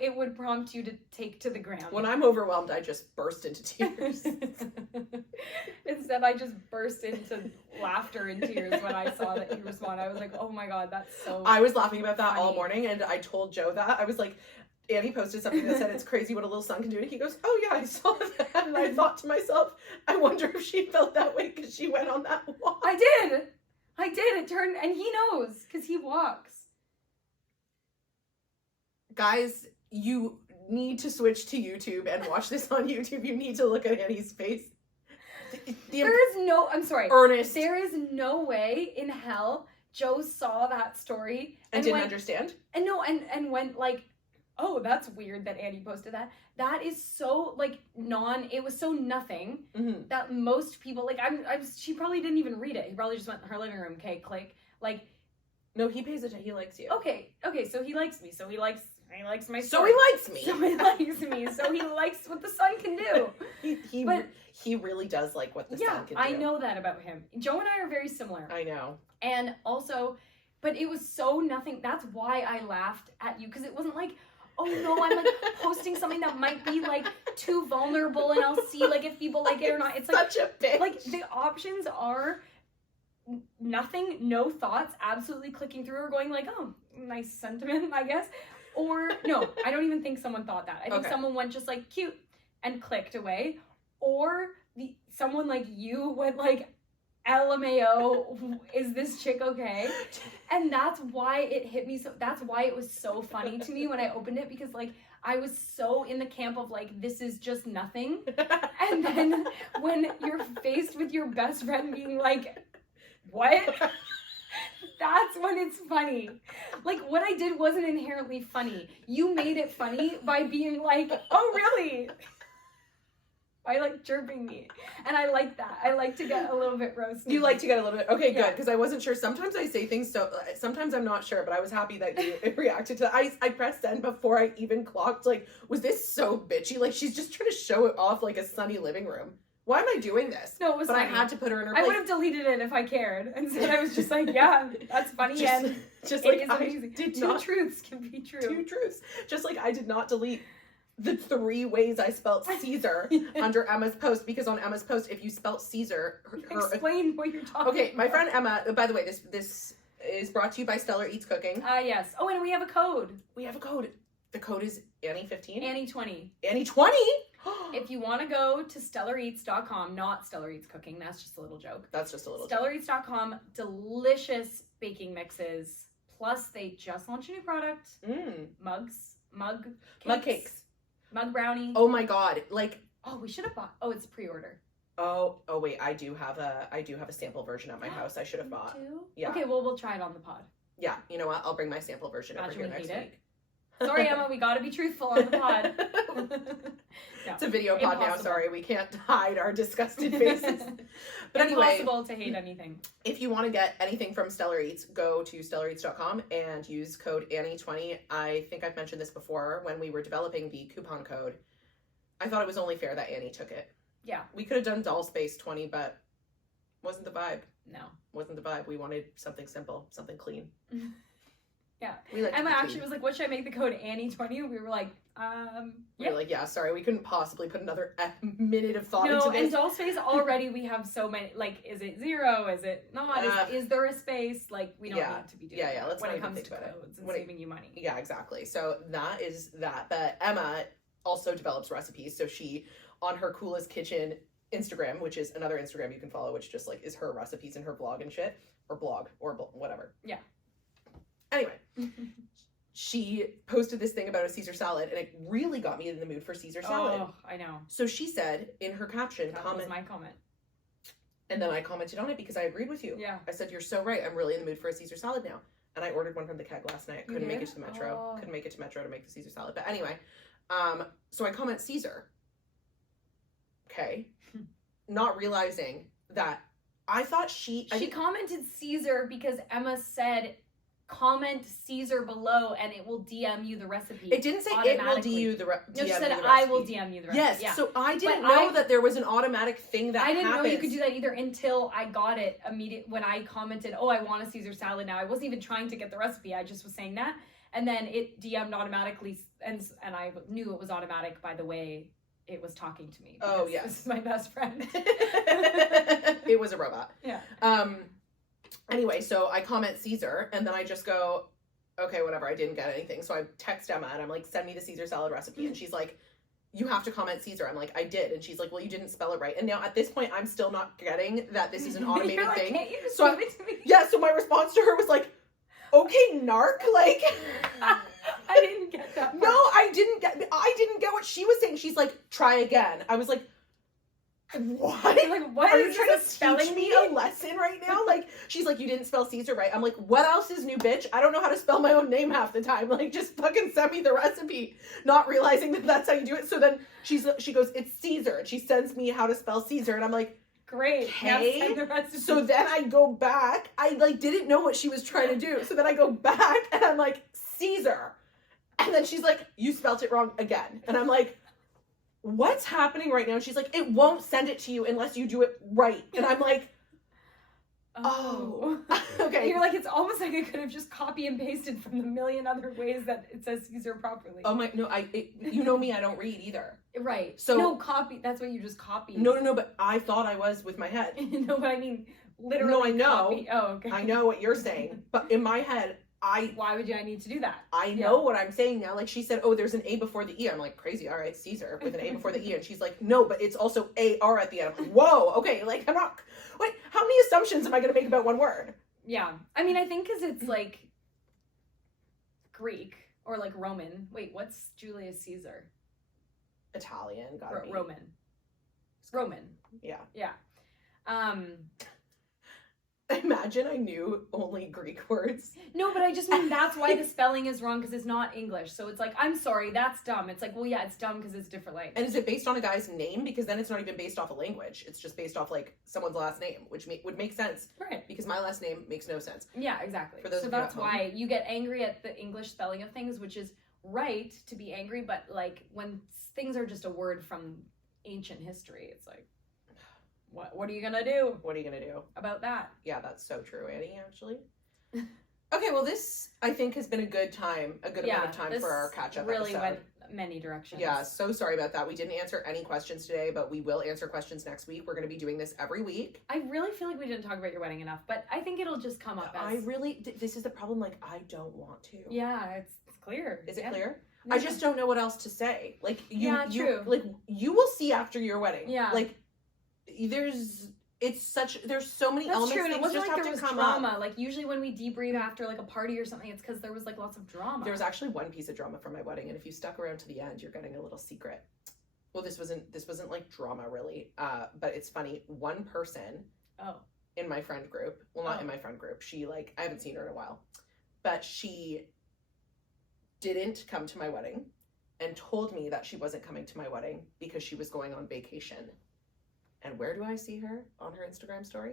it would prompt you to take to the ground. When I'm overwhelmed, I just burst into tears. Instead, I just burst into laughter and tears when I saw that you responded. I was like, oh my god, that's so I was laughing about that all funny. morning, and I told Joe that. I was like, Annie posted something that said, it's crazy what a little sun can do. And he goes, oh yeah, I saw that. And I thought to myself, I wonder if she felt that way because she went on that walk. I did. It turned, and he knows because he walks. Guys, you need to switch to YouTube and watch this on YouTube. You need to look at Annie's face. There is no, I'm sorry. Earnest. There is no way in hell Joe saw that story And didn't went, understand? And no, and went like, oh, that's weird that Annie posted that. That is so like it was so nothing that most people like. She probably didn't even read it. He probably just went in her living room. Okay, click. Like, no, he pays attention. He likes you. Okay. So he likes me. So he likes my story. So he likes me. So he likes me. So he likes what the sun can do. He really does like what the sun can do. I know that about him. Joe and I are very similar. I know. And also, but it was so nothing. That's why I laughed at you, because it wasn't like, oh no, I'm like posting something that might be like too vulnerable and I'll see like if people like it or not. It's like such a bitch. Like the options are nothing, no thoughts, absolutely clicking through or going like, oh, nice sentiment, I guess. Or no, I don't even think someone thought that. I think someone went just like cute and clicked away. Or someone like you went like, LMAO, is this chick okay? And that's why it hit me so, that's why it was so funny to me when I opened it, because like I was so in the camp of like, this is just nothing. And then when you're faced with your best friend being like, what? That's when it's funny. Like, what I did wasn't inherently funny. You made it funny by being like, oh really? By like chirping me. And I like that. I like to get a little bit roasted. You like to get a little bit, okay, good, because I wasn't sure. Sometimes I say things, so sometimes I'm not sure, but I was happy that you reacted to that. I pressed send before I even clocked, like, was this so bitchy? Like, she's just trying to show it off like a sunny living room. Why am I doing this? No, it was funny. I had to put her in her place. I would have deleted it if I cared. Instead, I was just like, yeah, that's funny. Just it like is I amazing. did Two not, truths can be true. Two truths. Just like I did not delete the 3 ways I spelt Caesar under Emma's post, because on Emma's post, if you spelt Caesar, explain what you're talking Okay, my about. friend Emma, by the way, this is brought to you by Stellar Eats Cooking. Yes. Oh, and we have a code. We have a code. The code is Annie15. Annie20. Annie20? If you want to go to stellareats.com, not Stellar Eats Cooking, that's just a little joke. That's just a little joke. Stellareats.com, delicious baking mixes. Plus, they just launched a new product. Mug cakes. Mug brownie. Oh my god! Like, oh, we should have bought. Oh, it's pre-order. Oh wait, I do have a sample version at my house. I should have bought. Too? Yeah. Okay, well we'll try it on the pod. Yeah, you know what? I'll bring my sample version over Imagine here we next hate week. Sorry, Emma, we gotta be truthful on the pod. No, it's a video pod impossible. now. Sorry, we can't hide our disgusted faces. But anyway, impossible to hate anything. If you want to get anything from Stellar Eats, go to stellareats.com and use code Annie20. I think I've mentioned this before when we were developing the coupon code. I thought it was only fair that Annie took it. Yeah. We could have done Dollspace 20, but wasn't the vibe. No. Wasn't the vibe. We wanted something simple, something clean. Yeah. Emma actually was like, what should I make the code Annie20? We were like, We were like, yeah, sorry, we couldn't possibly put another minute of thought into No, this. and Dollspace already we have so many, like, is it 0? Is it not? Is there a space? Like, we don't need to be doing that let's when not it even comes think to about codes it. and saving you money. Yeah, exactly. So that is that. But Emma also develops recipes. So she, on her Coolest Kitchen Instagram, which is another Instagram you can follow, which just like is her recipes and her blog and shit, or whatever. Yeah. Anyway, she posted this thing about a Caesar salad, and it really got me in the mood for Caesar salad. Oh, I know. So she said in her caption, That was my comment. And then I commented on it because I agreed with you. Yeah. I said, you're so right. I'm really in the mood for a Caesar salad now. And I ordered one from the keg last night. Couldn't make it to the Metro. Couldn't make it to Metro to make the Caesar salad. But anyway, so I comment Caesar. Okay. Not realizing that I thought she commented Caesar because Emma said comment Caesar below and it will DM you the recipe. It didn't say it will DM you the No, she said the I will recipe. DM you the recipe. Yes, Yeah. so I didn't know that there was an automatic thing that I didn't happens. know you could do that either until I got it immediately when I commented, oh, I want a Caesar salad now. I wasn't even trying to get the recipe. I just was saying that. And then it DM'd automatically, and I knew it was automatic by the way it was talking to me. Oh, yes. This is my best friend. It was a robot. Yeah. Anyway, so I comment Caesar, and then I just go, okay, whatever, I didn't get anything. So I text Emma, and I'm like, send me the Caesar salad recipe. And she's like, you have to comment Caesar. I'm like, I did. And she's like, well, you didn't spell it right. And now at this point, I'm still not getting that this is an automated You're like, thing. can't you just So give it to me? Yeah, so my response to her was like, okay, narc, like... I didn't get that part. No, I didn't get what she was saying. She's like, try again. I was like, what? Like, what Are is you trying this to teach spelling me bee? a lesson right now? Like, she's like, you didn't spell Caesar right. I'm like, what else is new, bitch? I don't know how to spell my own name half the time. Like, just fucking send me the recipe. Not realizing that that's how you do it. So then she goes, it's Caesar. And she sends me how to spell Caesar. And I'm like, great. okay. Now send the recipe. So then I go back. I like didn't know what she was trying to do. So then I go back and I'm like, Caesar. And then she's like, you spelt it wrong again. And I'm like, what's happening right now? And she's like, it won't send it to you unless you do it right. And I'm like, oh. Okay. You're like, it's almost like I could have just copy and pasted from the million other ways that it says Caesar properly. Oh my, no, you know me, I don't read either. Right. So no, copy, that's what you just copied. No, but I thought I was with my head. No, but I mean, literally No, I know. copy. Oh, okay. I know what you're saying. But in my head, why would I need to do that? I know what I'm saying now. Like she said, oh, there's an A before the E. I'm like, crazy. All right, Caesar with an A before the E. And she's like, no, but it's also AR at the end. I'm like, whoa, okay. Like I'm not, wait, how many assumptions am I going to make about one word? Yeah. I mean, I think because it's like Greek or like Roman. Wait, what's Julius Caesar? Italian, gotta be. Roman. Yeah. Yeah. Imagine I knew only Greek words. No, but I just mean that's why the spelling is wrong because it's not English. So it's like, I'm sorry, that's dumb. It's like, well, yeah, it's dumb because it's a different language. And is it based on a guy's name? Because then it's not even based off a language. It's just based off like someone's last name, which would make sense. Right. Because my last name makes no sense. Yeah, exactly. For those so of you that's at home. why you get angry at the English spelling of things, which is right to be angry, but like when things are just a word from ancient history, it's like, what are you gonna do? What are you gonna do about that? Yeah, that's so true, Annie, actually. Okay, well, this I think has been a good amount of time for our catch-up really episode. went many directions. Yeah, so sorry about that. We didn't answer any questions today, but we will answer questions next week. We're going to be doing this every week. I really feel like we didn't talk about your wedding enough, but I think it'll just come up as... This is the problem, like, I don't want to. Yeah, it's clear. Is it clear? Yeah. I just don't know what else to say. Like, true. Like, you will see after your wedding. Yeah. Like, there's so many elements. True, and it wasn't just like have there to was come drama. up. Like usually when we debrief after like a party or something, it's because there was like lots of drama. There was actually one piece of drama from my wedding, and if you stuck around to the end, you're getting a little secret. Well, this wasn't like drama really, but it's funny. One person in my friend group, well, not in my friend group, she like, I haven't seen her in a while, but she didn't come to my wedding and told me that she wasn't coming to my wedding because she was going on vacation. And where do I see her on her Instagram story?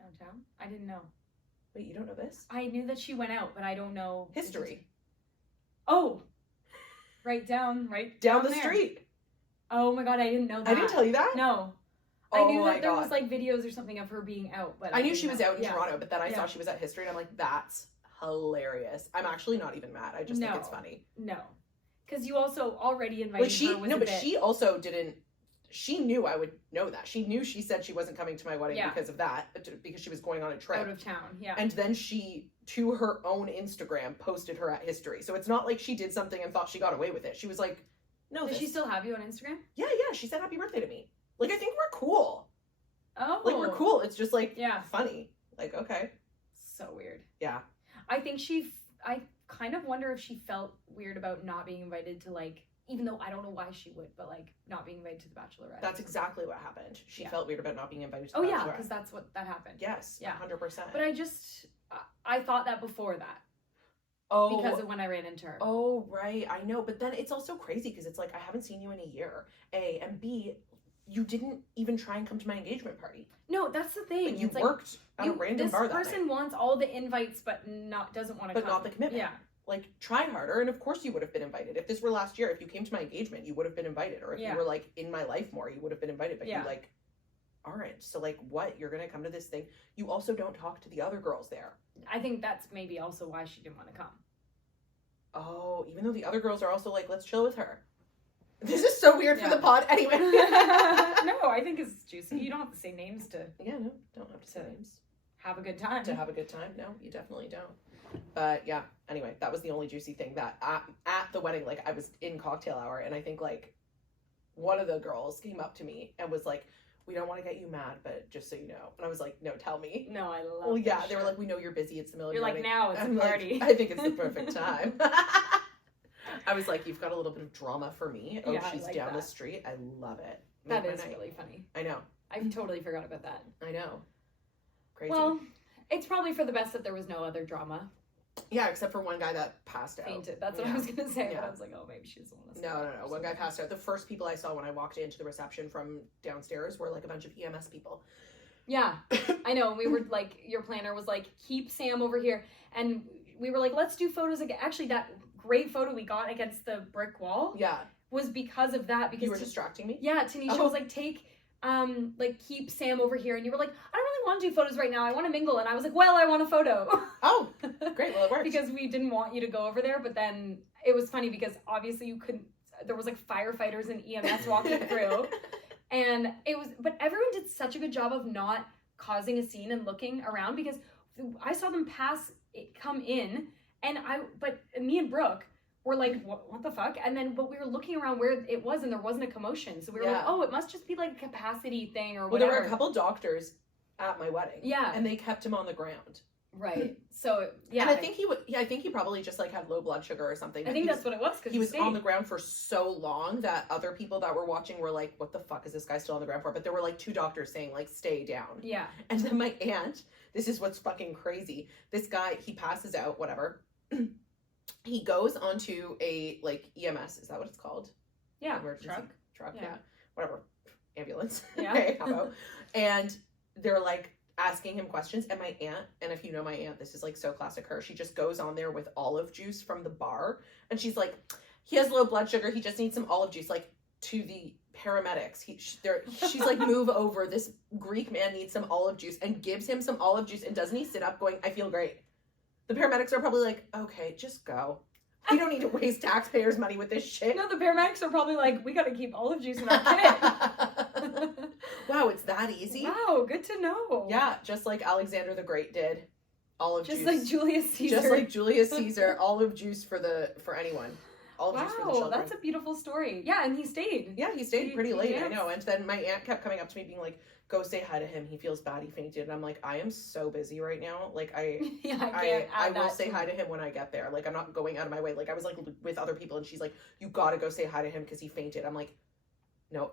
Downtown? I didn't know. Wait, you don't know this? I knew that she went out, but I don't know. History. Oh! Right down the there. Street. Oh my god, I didn't know that. I didn't tell you that? No. Oh I knew that there God. was like videos or something of her being out, but I knew she was out in Yeah. Toronto, but then I saw she was at History, and I'm like, that's hilarious. I'm actually not even mad. I just think it's funny. No. Because you also already invited her with but she also didn't. She knew I would know that. She knew she said she wasn't coming to my wedding because of that, because she was going on a trip. Out of town, yeah. And then she, to her own Instagram, posted her at History. So it's not like she did something and thought she got away with it. She was like, no, Does she still have you on Instagram? Yeah, she said happy birthday to me. Like, I think we're cool. Oh. Like, we're cool. It's just, like, yeah, funny. Like, okay. So weird. Yeah. I think I kind of wonder if she felt weird about not being invited to, like, even though I don't know why she would, but like not being invited to the Bachelorette. That's exactly what happened. She felt weird about not being invited to the Bachelorette. Bachelorette. Oh yeah, because that's what that happened. Yes, yeah, 100%. But I thought that before that. Oh, because of when I ran into her. Oh right, I know. But then it's also crazy because it's like I haven't seen you in a year. A and B, you didn't even try and come to my engagement party. No, that's the thing. Like, you It's worked at a random bar that night. This person wants all the invites, but doesn't want to come. But not the commitment. Yeah. Like, try harder, and of course you would have been invited. If this were last year, if you came to my engagement, you would have been invited. Or if you were, like, in my life more, you would have been invited. But you, like, aren't. So, like, what? You're gonna come to this thing. You also don't talk to the other girls there. I think that's maybe also why she didn't want to come. Oh, even though the other girls are also like, let's chill with her. This is so weird for the pod. Anyway. No, I think it's juicy. You don't have to say names to... Yeah, no, don't have to say names. Have a good time. To have a good time? No, you definitely don't. But yeah, anyway, that was the only juicy thing that at the wedding, like, I was in cocktail hour, and I think, like, one of the girls came up to me and was like, we don't want to get you mad, but just so you know. And I was like, no, tell me. No, I love Well, yeah, they were like, we know you're busy. It's the middle of your wedding. You're like, now it's a party. Like, I think it's the perfect time. I was like, you've got a little bit of drama for me. Oh, yeah, she's like down the street. I love it. That is really funny. I know. I totally forgot about that. I know. Crazy. Well, it's probably for the best that there was no other drama. Yeah, except for one guy that passed out. Fainted. That's what I was going to say. But I was like, oh, maybe she doesn't want to say. No. One guy passed out. The first people I saw when I walked into the reception from downstairs were like a bunch of EMS people. Yeah, I know. We were like, your planner was like, keep Sam over here. And we were like, let's do photos again. Actually, that great photo we got against the brick wall was because of that. Because you were distracting me? Yeah, Tanisha was like, keep Sam over here. And you were like, I don't really want to do photos right now. I want to mingle. And I was like, well, I want a photo. Oh, great. Well, it worked. Because we didn't want you to go over there. But then it was funny because obviously you couldn't, there was like firefighters and EMS walking through. And but everyone did such a good job of not causing a scene and looking around, because I saw them come in, and me and Brooke were like, what the fuck? And then, but we were looking around where it was, and there wasn't a commotion. So we were like, oh, it must just be like a capacity thing or whatever. Well, there were a couple doctors at my wedding. Yeah. And they kept him on the ground. Right. So, yeah. And I think he probably just like had low blood sugar or something. I think that's what it was. He was on the ground for so long that other people that were watching were like, what the fuck is this guy still on the ground for? But there were like two doctors saying like, stay down. Yeah. And then my aunt, this is what's fucking crazy. This guy, he passes out, whatever. He goes onto a like EMS. Is that what it's called? Yeah. Emergency truck. Yeah. Whatever. Ambulance. Yeah. Okay, and they're like, asking him questions, and my aunt, and if you know my aunt, this is like so classic her, she just goes on there with olive juice from the bar, and she's like, he has low blood sugar, he just needs some olive juice, like to the paramedics. She's like, move over, this Greek man needs some olive juice, and gives him some olive juice, and doesn't he sit up going, I feel great. The paramedics are probably like, okay, just go. We don't need to waste taxpayers' money with this shit. No, the paramedics are probably like, we gotta keep olive juice in our kit. Wow, it's that easy? Wow, good to know. Yeah, just like Alexander the Great did. Olive juice. Just like Julius Caesar. Just like Julius Caesar, olive juice for anyone. Olive juice for the children. That's a beautiful story. Yeah, and he stayed. Yeah, he stayed pretty late, I know. And then my aunt kept coming up to me being like, go say hi to him. He feels bad. He fainted. And I'm like, I am so busy right now. Like, I will say hi to him when I get there. Like, I'm not going out of my way. Like, I was like with other people, and she's like, you gotta go say hi to him because he fainted. I'm like, no,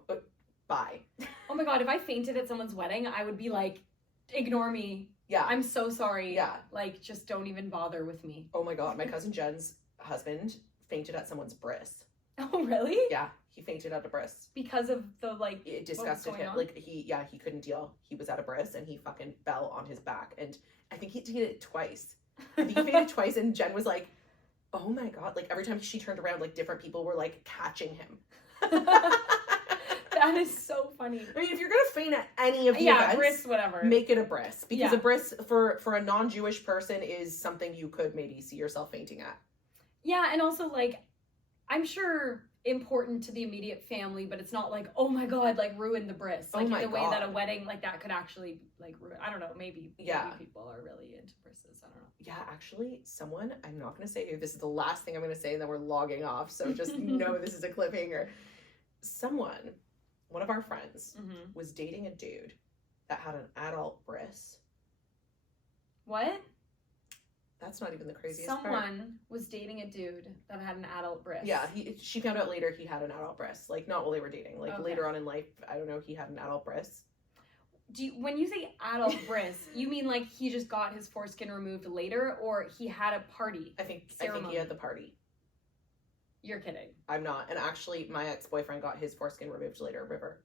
bye. Oh my God, if I fainted at someone's wedding, I would be like, ignore me. Yeah. I'm so sorry. Yeah. Like, just don't even bother with me. Oh my God, my cousin Jen's husband fainted at someone's bris. Oh, really? Yeah. He fainted at a bris. Because of the, like, it disgusted him. On? Like, he couldn't deal. He was at a bris, and he fucking fell on his back. And I think he did it twice. I think he fainted twice, and Jen was like, oh my God. Like, every time she turned around, like, different people were, like, catching him. That is so funny. I mean, if you're going to faint at any of the events, bris, whatever. Make it a bris. Because a bris, for a non-Jewish person, is something you could maybe see yourself fainting at. Yeah, and also, like, I'm sure important to the immediate family, but it's not like, oh my God, like, ruin the bris. Like, in the way that a wedding like that could actually, like, ruin, I don't know, maybe people are really into brises. I don't know. Yeah, actually, someone, I'm not going to say who, this is the last thing I'm going to say, and then we're logging off, so just know this is a cliffhanger. One of our friends, was dating a dude that had an adult bris. What? That's not even the craziest Someone part. was dating a dude that had an adult bris. Yeah, she found out later he had an adult bris. Like, not while they were dating. Like, later on in life, I don't know, he had an adult bris. When you say adult bris, you mean like he just got his foreskin removed later, or he had a party? I think he had the party. You're kidding. I'm not. And actually, my ex-boyfriend got his foreskin removed later, River.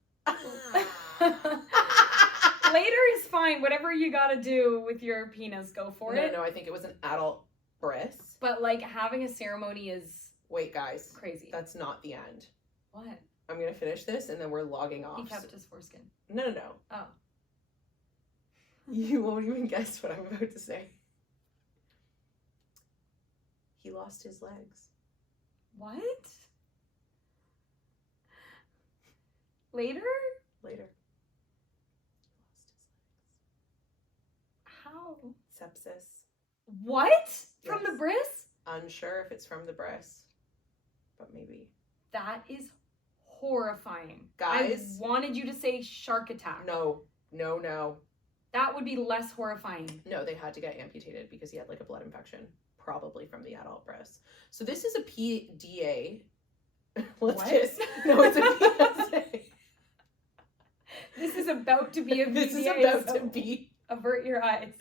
Later is fine. Whatever you gotta do with your penis, go for it. No, I think it was an adult bris. But like having a ceremony is Wait, guys. crazy. That's not the end. What? I'm going to finish this and then we're logging off. He kept his foreskin. No. Oh. You won't even guess what I'm about to say. He lost his legs. What? Later? Later. How? Sepsis. What? From Yes. the bris? Unsure if it's from the breast, but maybe. That is horrifying. Guys. I wanted you to say shark attack. No. That would be less horrifying. No, they had to get amputated because he had like a blood infection, probably from the adult breast. So this is a PDA. What? No, it's a PSA. This is about to be a This is PDA, about so to be. avert your eyes.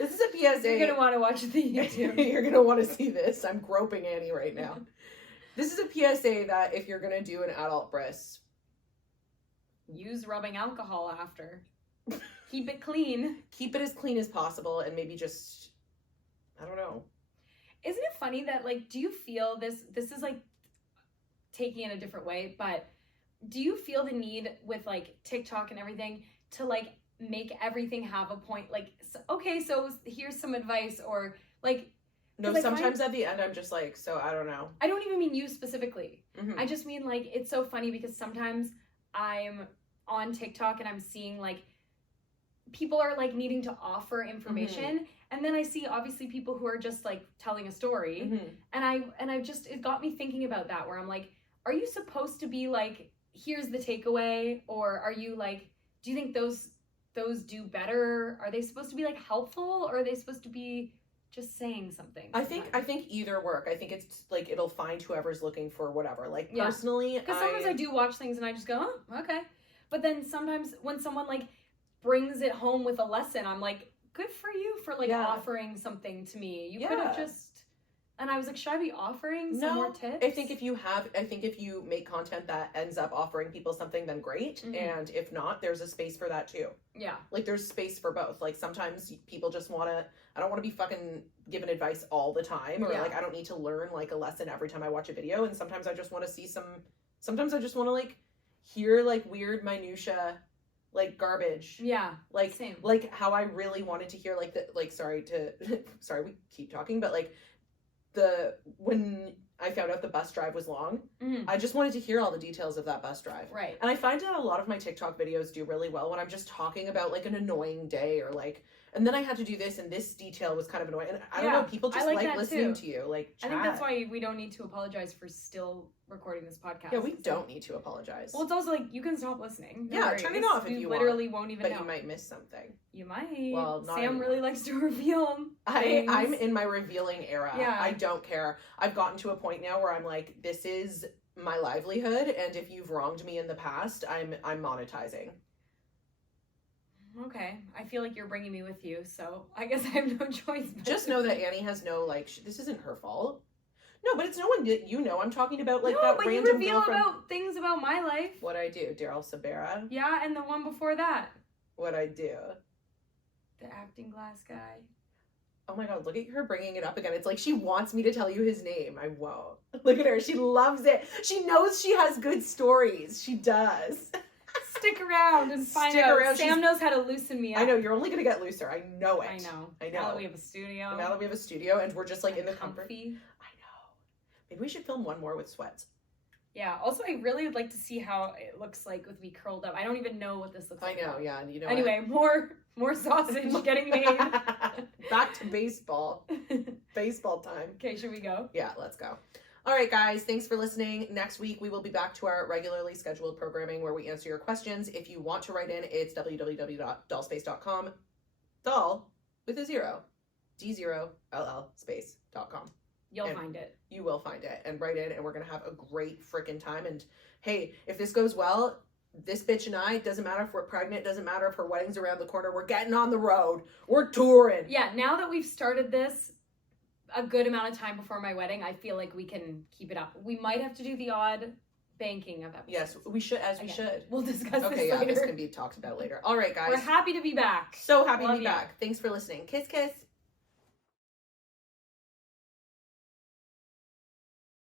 This is a PSA. You're gonna want to watch the YouTube. You're gonna want to see this. I'm groping Annie right now. This is a PSA that if you're gonna do an adult breast, Use rubbing alcohol after. Keep it clean. keep it as clean as possible and maybe just, I don't know. Isn't it funny that like, do you feel this is like taking it a different way, but do you feel the need with like TikTok and everything to like make everything have a point? Like, okay, so here's some advice, or like, No, 'cause I sometimes at the end I'm just like, so I don't know. I don't even mean you specifically. Mhm. I just mean like, it's so funny because sometimes I'm on TikTok and I'm seeing like people are like needing to offer information, and then I see obviously people who are just like telling a story, Mhm. and I just, it got me thinking about that, where I'm like, are you supposed to be like, here's the takeaway, or are you like, do you think those do better? Are they supposed to be like helpful, or are they supposed to be just saying something? I think either work. I think it's like it'll find whoever's looking for whatever. Like Yeah. personally, Because sometimes I do watch things and I just go, oh, okay. But then sometimes when someone like brings it home with a lesson, I'm like, good for you for like Yeah. offering something to me. You could have Yeah. just, and I was like, should I be offering some more tips? I think if you make content that ends up offering people something, then great. Mhm. And if not, there's a space for that too. Yeah. Like there's space for both. Like sometimes people just I don't want to be fucking given advice all the time, or Yeah. like I don't need to learn like a lesson every time I watch a video. And sometimes I just want to see sometimes I just want to like hear like weird minutia, like garbage. Yeah. Like Same. like how I really wanted to hear like the like sorry we keep talking, but like when I found out the bus drive was long, Mhm. I just wanted to hear all the details of that bus drive. Right. And I find that a lot of my TikTok videos do really well when I'm just talking about like an annoying day, or like, and then I had to do this and this detail was kind of annoying. And I don't Yeah, know, people I just like like that listening too. to you. Like I chat. think that's why we don't need to apologize for still recording this podcast. Yeah, we don't need to apologize. Well, it's also like, you can stop listening. No Yeah, worries. turn it off if We you literally won't even but know. you might miss something. You might. Well, not Sam anymore. really likes to reveal things. I'm in my revealing era. Yeah. I don't care. I've gotten to a point now where I'm like, this is my livelihood, and if you've wronged me in the past, I'm monetizing. Okay, I feel like you're bringing me with you, so I guess I have no choice. But Just know that Annie has no like. This isn't her fault. No, but it's no one that you know. I'm talking about like no, that but you random reveal girlfriend. about things about my life. What I do, Daryl Sabera. Yeah, and the one before that, What I do. the acting glass guy. Oh my god, look at her bringing it up again. It's like she wants me to tell you his name. I won't. Look at her. She loves it. She knows she has good stories. She does. Stick around and find Stick out. around. Sam knows how to loosen me up. I know, you're only gonna get looser. I know it. I know. I Now know. that we have a studio. And now that we have a studio and we're just like in the comfort. comfy. I know. Maybe we should film one more with sweats. Yeah. Also, I really would like to see how it looks like with me curled up. I don't even know what this looks I like. know, yeah. And you know Anyway, more sausage getting made. Back to baseball. Baseball time. Okay, should we go? Yeah, let's go. All right, guys, thanks for listening. Next week, we will be back to our regularly scheduled programming where we answer your questions. If you want to write in, it's www.dollspace.com. Doll with a zero. D0LL space.com. You'll And find it. You will find it and write in, and we're going to have a great freaking time. And hey, if this goes well, this bitch and I, doesn't matter if we're pregnant, doesn't matter if her wedding's around the corner, we're getting on the road. We're touring. Yeah, now that we've started this a good amount of time before my wedding, I feel like we can keep it up. We might have to do the odd banking of episodes. Yes, we should, as we Okay. should. We'll discuss Okay, this yeah, later. this can be talked about later. All right, guys. We're happy to be back. So happy to Love be you. back. Thanks for listening. Kiss, kiss.